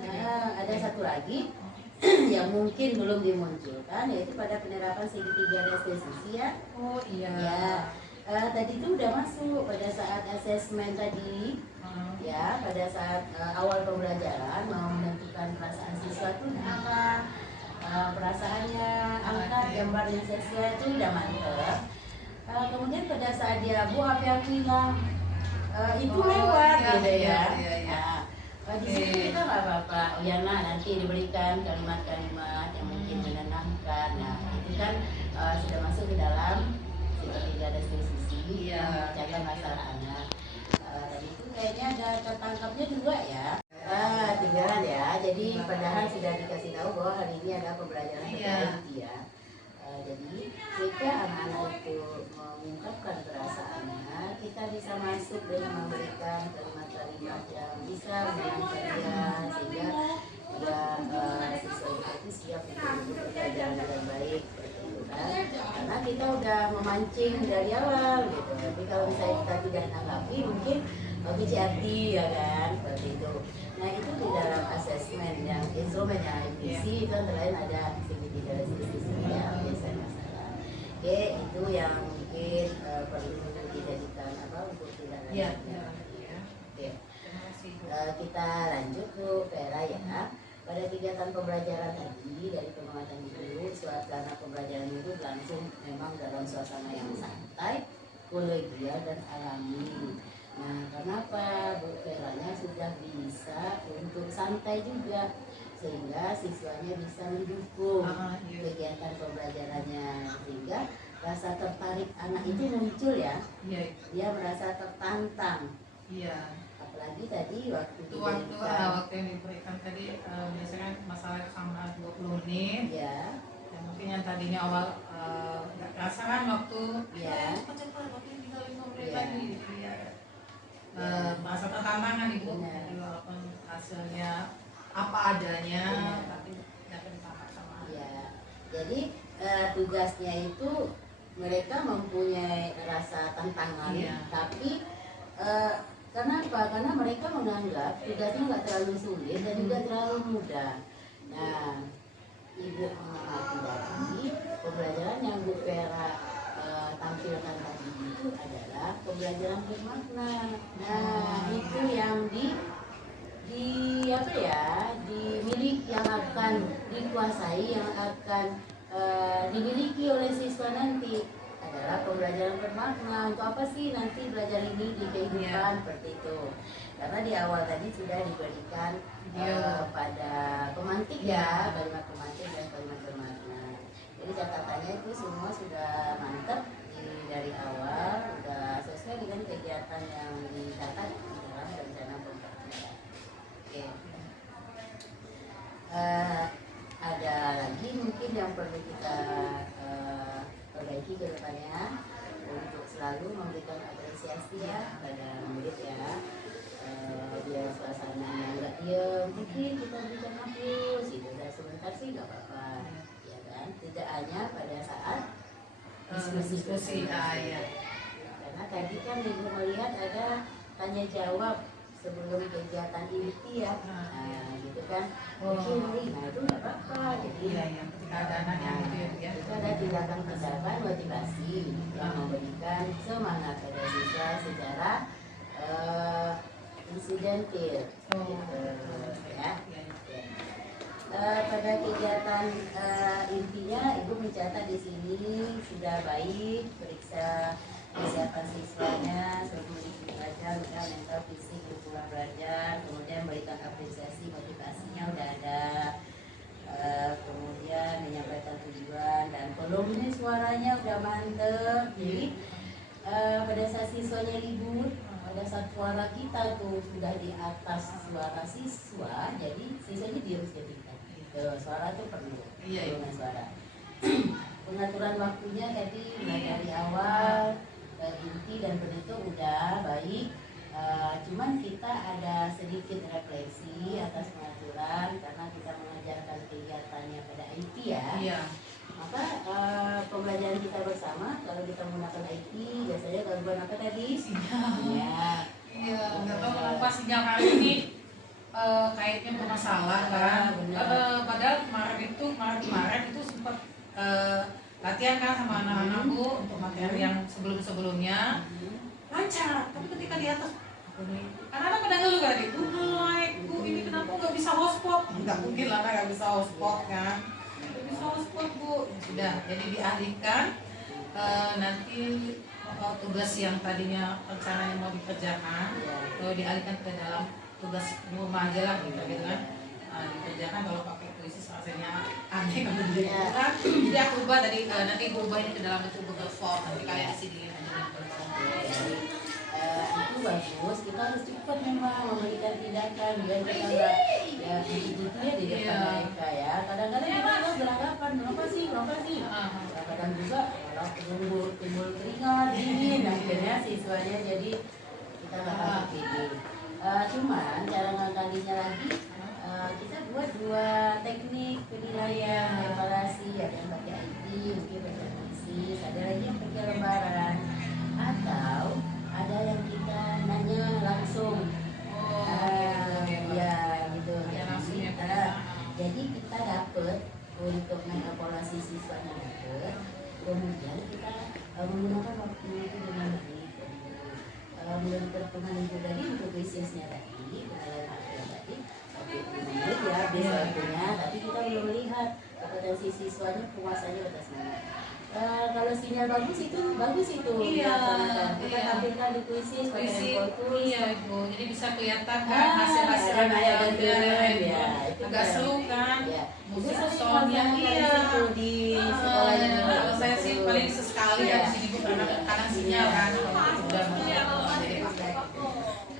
ada satu lagi yang mungkin belum dimunculkan, yaitu pada penerapan segitiga restitusi ya. Oh iya. Ya, tadi itu udah masuk pada saat asesmen tadi, ya pada saat awal pembelajaran mau menentukan perasaan siswa itu apa, perasaannya, angkat gambarnya sesuai itu udah mantep. Kemudian pada saat dia Bu HP aku hilang, itu lewat gitu ya. Nah, di situ kita nggak apa-apa. Oh ya nah nanti diberikan kalimat-kalimat yang mungkin menenangkan. Nah itu kan sudah masuk ke dalam segitiga restitusi yang menjaga masalah anak. Tadi itu kayaknya ada tertangkapnya 2 ya. Tinggalan ya. Jadi padahal sudah dikasih tahu bahwa hari ini ada pembelajaran terkait ya. Jadi jika anak-anak itu mengungkapkan perasaannya, kita bisa masuk dengan memberikan kalimat-kalimat yang bisa menenangkan dia sehingga siswa itu siap untuk belajar dengan baik seperti itu kan. Karena kita udah memancing dari awal gitu. Tapi kalau misalnya kita tidak tanggapi mungkin kecil hati ya kan seperti itu. Nah itu di dalam asesmen yang instrumen yang IPC itu antara lain ada segitiga restitusi ya biasanya masalah. Oke itu yang mungkin perlu dijadikan apa untuk tidak lanjutnya. Oke. Kita lanjut Bu Vera ya. Pada kegiatan pembelajaran tadi dari pengamatan ibu, suasana pembelajaran itu berlangsung memang dalam suasana yang santai, kolegial dan alami. Nah, kenapa bisa untuk santai juga, sehingga siswanya bisa mendukung Iya. kegiatan pembelajarannya, sehingga rasa tertarik anak itu muncul ya, Iya. dia merasa tertantang. Iya. Apalagi tadi waktu Itu waktu diberikan, waktu yang diberikan tadi biasanya masalah kesamaan 20 menit. ya, Ya, mungkin yang tadinya awal nggak kerasa kan waktu Iya. cepat-cepat waktu tinggal 5 menit Iya. lagi gitu ya. Merasa tertantangan ibu. Benar. Jadi walaupun hasilnya apa adanya, Benar. tapi dapat ditambah sama. ya. Jadi tugasnya itu mereka mempunyai rasa tantangan, Iya. tapi kenapa? Karena mereka menganggap tugasnya nggak terlalu sulit dan juga terlalu mudah. Nah, Ibu mengamati lagi pembelajaran yang Bu Vera tampilkan tadi itu adalah pembelajaran bermakna. Nah, itu yang di apa ya, dimiliki, yang akan dikuasai, yang akan dimiliki oleh siswa nanti adalah pembelajaran bermakna. Untuk apa sih nanti belajar ini di kehidupan, seperti itu. Karena di awal tadi sudah diberikan pada pemantik ya, kalimat pemantik dan kalimat bermakna. Jadi catatannya itu semua sudah mantap dari awal, sudah sesuai dengan kegiatan yang dicatat di dalam rencana pembelajaran. Oke. Ada lagi mungkin yang perlu kita perbaiki ke depannya untuk selalu memberikan apresiasi ya pada murid ya, biar suasananya nggak diam, mungkin kita berikan hapus gitu, dan sebentar sih nggak apa-apa ya kan, tidak hanya pada saat diskusi. Iya. Karena tadi kan Ibu melihat ada tanya jawab sebelum kegiatan inti ya, nah gitu kan, mungkin nah itu nggak apa-apa. Jadi Iya, ketika ada anak yang gitu ya. itu ada tindakan motivasi yang memberikan semangat pada siswa secara insidentil, gitu, ya. Pada kegiatan intinya Ibu mencatat di sini sudah baik, periksa kesiapan siswanya, seluruh belajar, mental, fisik, lingkungan belajar, kemudian memberikan apresiasi, motivasinya udah ada, kemudian menyampaikan tujuan dan volumenya suaranya udah mantep. Jadi pada saat siswanya libur, pada saat suara kita tuh sudah di atas suara siswa, jadi siswanya diam seketika. Suara tuh perlu, dengan suara. Pengaturan waktunya tadi mulai dari awal inti dan penutup udah baik. Cuman kita ada sedikit refleksi atas pengaturan karena kita mengajarkan kegiatannya pada IT ya. Iya. Maka pembelajaran kita bersama kalau kita menggunakan IT biasanya gangguan apa tadi? Sinyal. Ya. Iya, nggak tahu kenapa sinyal kali ini kayaknya bermasalah kan. Padahal kemarin itu sempat latihan kan sama anak-anakku untuk materi yang sebelumnya lancar, tapi ketika di atas anak-anak pada ngeluh kan, Bu, ini kenapa nggak bisa hotspot? Nggak mungkin lah nggak bisa hotspot kan, nggak bisa hotspot Bu. Ya sudah, jadi dialihkan nanti tugas yang tadinya rencananya mau dikerjakan dialihkan ke dalam tugas rumah aja lah gitu kan. Dikerjakan kalau pakai puisi rasanya aneh kalau dikerjakan. Jadi aku ubah tadi, nanti aku ubah ini ke dalam bentuk Google Form, nanti kalian isi di Itu bagus, kita harus cepat memang memberikan tindakan biar kita nggak ya gitu ya di depan mereka ya. Kadang-kadang kita beranggapan kenapa sih, kadang juga kalau timbul keringat dingin, akhirnya siswanya jadi kita nggak tahu begini. Cuman cara ngangkalinya lagi kita buat dua teknik penilaian evaluasi, ada yang pakai IT, mungkin pakai puisi, ada lagi yang pakai lembaran, atau ada yang kita nanya langsung. Ya gitu. Jadi kita dapat untuk mengevaluasi siswanya dapat, kemudian kita menggunakan waktu itu dengan baik. Menurut pertemuan itu tadi untuk bisnisnya tadi, penilaian hasil tadi, menit ya habis waktunya, tapi kita belum melihat kepada si siswanya puasannya atas mana. Kalau sinyal bagus itu Iya, kita iya. tampilkan di kuisis pakai Puisi, handphone. iya Ibu, jadi bisa kelihatan kan hasil-hasil ada anak kayak yang gantungan, ya, itu agak kan. seru kan. Ya, Musik itu sering soalnya masalah iya. di situ, di sekolah itu. Kalau saya sih paling sesekali ya di sini Bu, karena kadang sinyal kan kalau udah jadi pakai.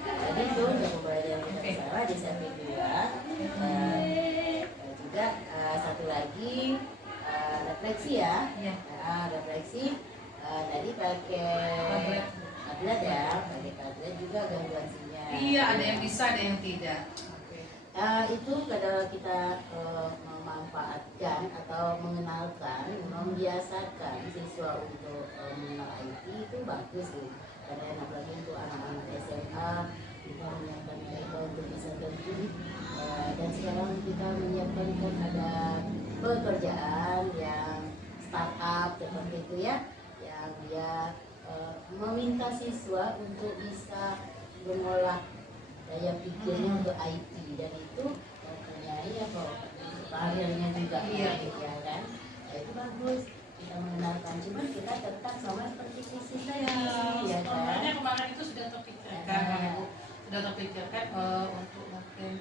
Jadi itu untuk pembelajaran bahasa di samping dua. Juga satu lagi refleksi ya. Iya. Refleksi tadi pakai tablet ya, pakai tablet juga gangguan sinyal. Iya, ada yang bisa, ada yang tidak. Itu kalau kita memanfaatkan atau mengenalkan, membiasakan siswa untuk mengenal IT itu bagus sih. Karena apalagi untuk anak-anak SMA kita menyiapkan mereka untuk bisa terjun. Dan sekarang kita menyiapkan kan ada pekerjaan yang startup seperti itu ya, yang dia meminta siswa untuk bisa mengolah daya pikirnya untuk IT, dan itu mempunyai apa karirnya juga Iya. ya kan. Itu bagus kita mengenalkan, cuman kita tetap sama seperti sisi Iya, tadi ya kan. sebenarnya kemarin itu sudah terpikirkan kan Ibu, sudah terpikirkan untuk mungkin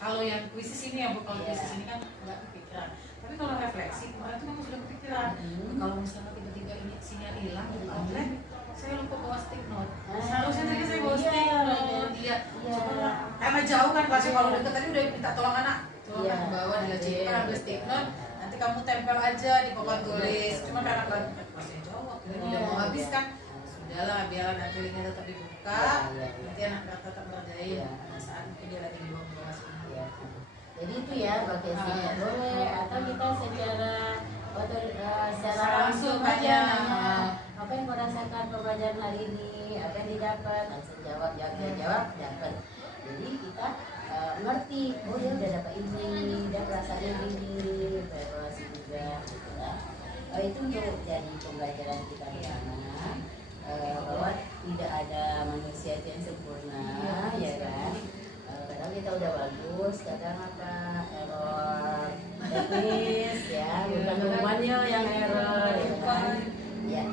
kalau yang kuisis ini ya Bu, kalau Iya. kuisis ini kan nggak kepikiran. Tapi kalau refleksi kemarin itu memang sudah kepikiran. Kalau misalnya tiba-tiba ini sinyal hilang di tablet, saya lupa bawa stick note. Seharusnya tadi saya bawa stick note. Iya. Cuma karena jauh kan kelasnya, kalau dekat tadi udah minta tolong anak, tolong Iya. bawa diajarkan ambil stick note. Nanti kamu tempel aja di papan tulis. Cuma karena kelasnya jauh, waktunya udah mau habis kan. Sudahlah, biarlah nanti linknya tetap dibuka. Nanti anak tetap ngerjain pada saat mungkin dia lagi di bawah sini. Ya. Jadi itu ya pakai sinyal boleh, atau kita secara secara langsung aja nanya apa yang kau rasakan pembelajaran hari ini, apa yang didapat, langsung jawab dapat. Jadi kita ngerti, oh dia udah dapat ini, dia perasaannya ini, evaluasi juga. Gitu ya. Itu untuk jadi pembelajaran kita bersama, bahwa tidak ada manusia yang sempurna, ya kan. Kadang kita udah bagus, kadang apa error teknis ya, bukan temannya yang error ya kan. Ya.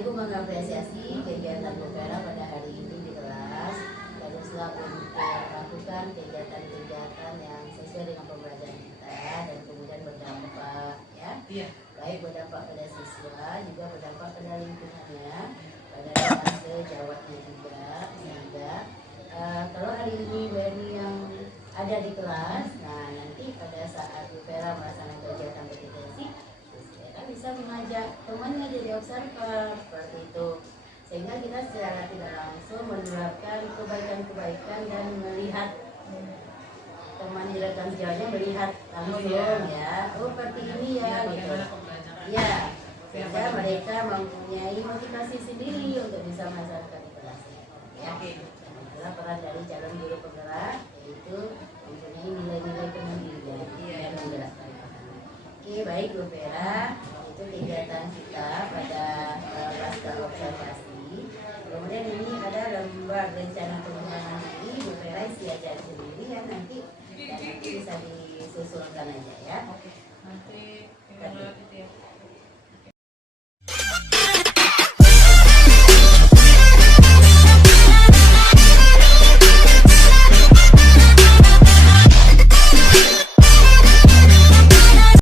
Ibu mengapresiasi kegiatan Bu Vera pada hari ini di kelas. Teruslah untuk melakukan kegiatan-kegiatan yang sesuai dengan pembelajaran kita dan kemudian berdampak ya. Iya. Baik berdampak pada siswa, juga berdampak pada lingkungannya, pada fase jawabnya juga, sehingga kalau hari ini Bu Eni yang ada di kelas, nah nanti pada saat Bu Vera melaksanakan kegiatan kompetensi, Bu Vera bisa mengajak temannya jadi observer seperti itu, sehingga kita secara tidak langsung menerapkan kebaikan-kebaikan dan melihat teman di rekan sejauhnya melihat langsung ya, oh seperti ini ya gitu. Ya, sehingga mereka mempunyai motivasi sendiri untuk bisa melaksanakan di kelasnya. Ya, itulah peran dari calon guru penggerak, yaitu mempunyai nilai-nilai kemandirian dan menggerakkan. Oke, baik Bu Vera, itu kegiatan kita pada pasca observasi. Kemudian ini ada lembar rencana pengembangan ini, Bu Vera isi aja sendiri ya nanti bisa disusulkan aja ya. Nanti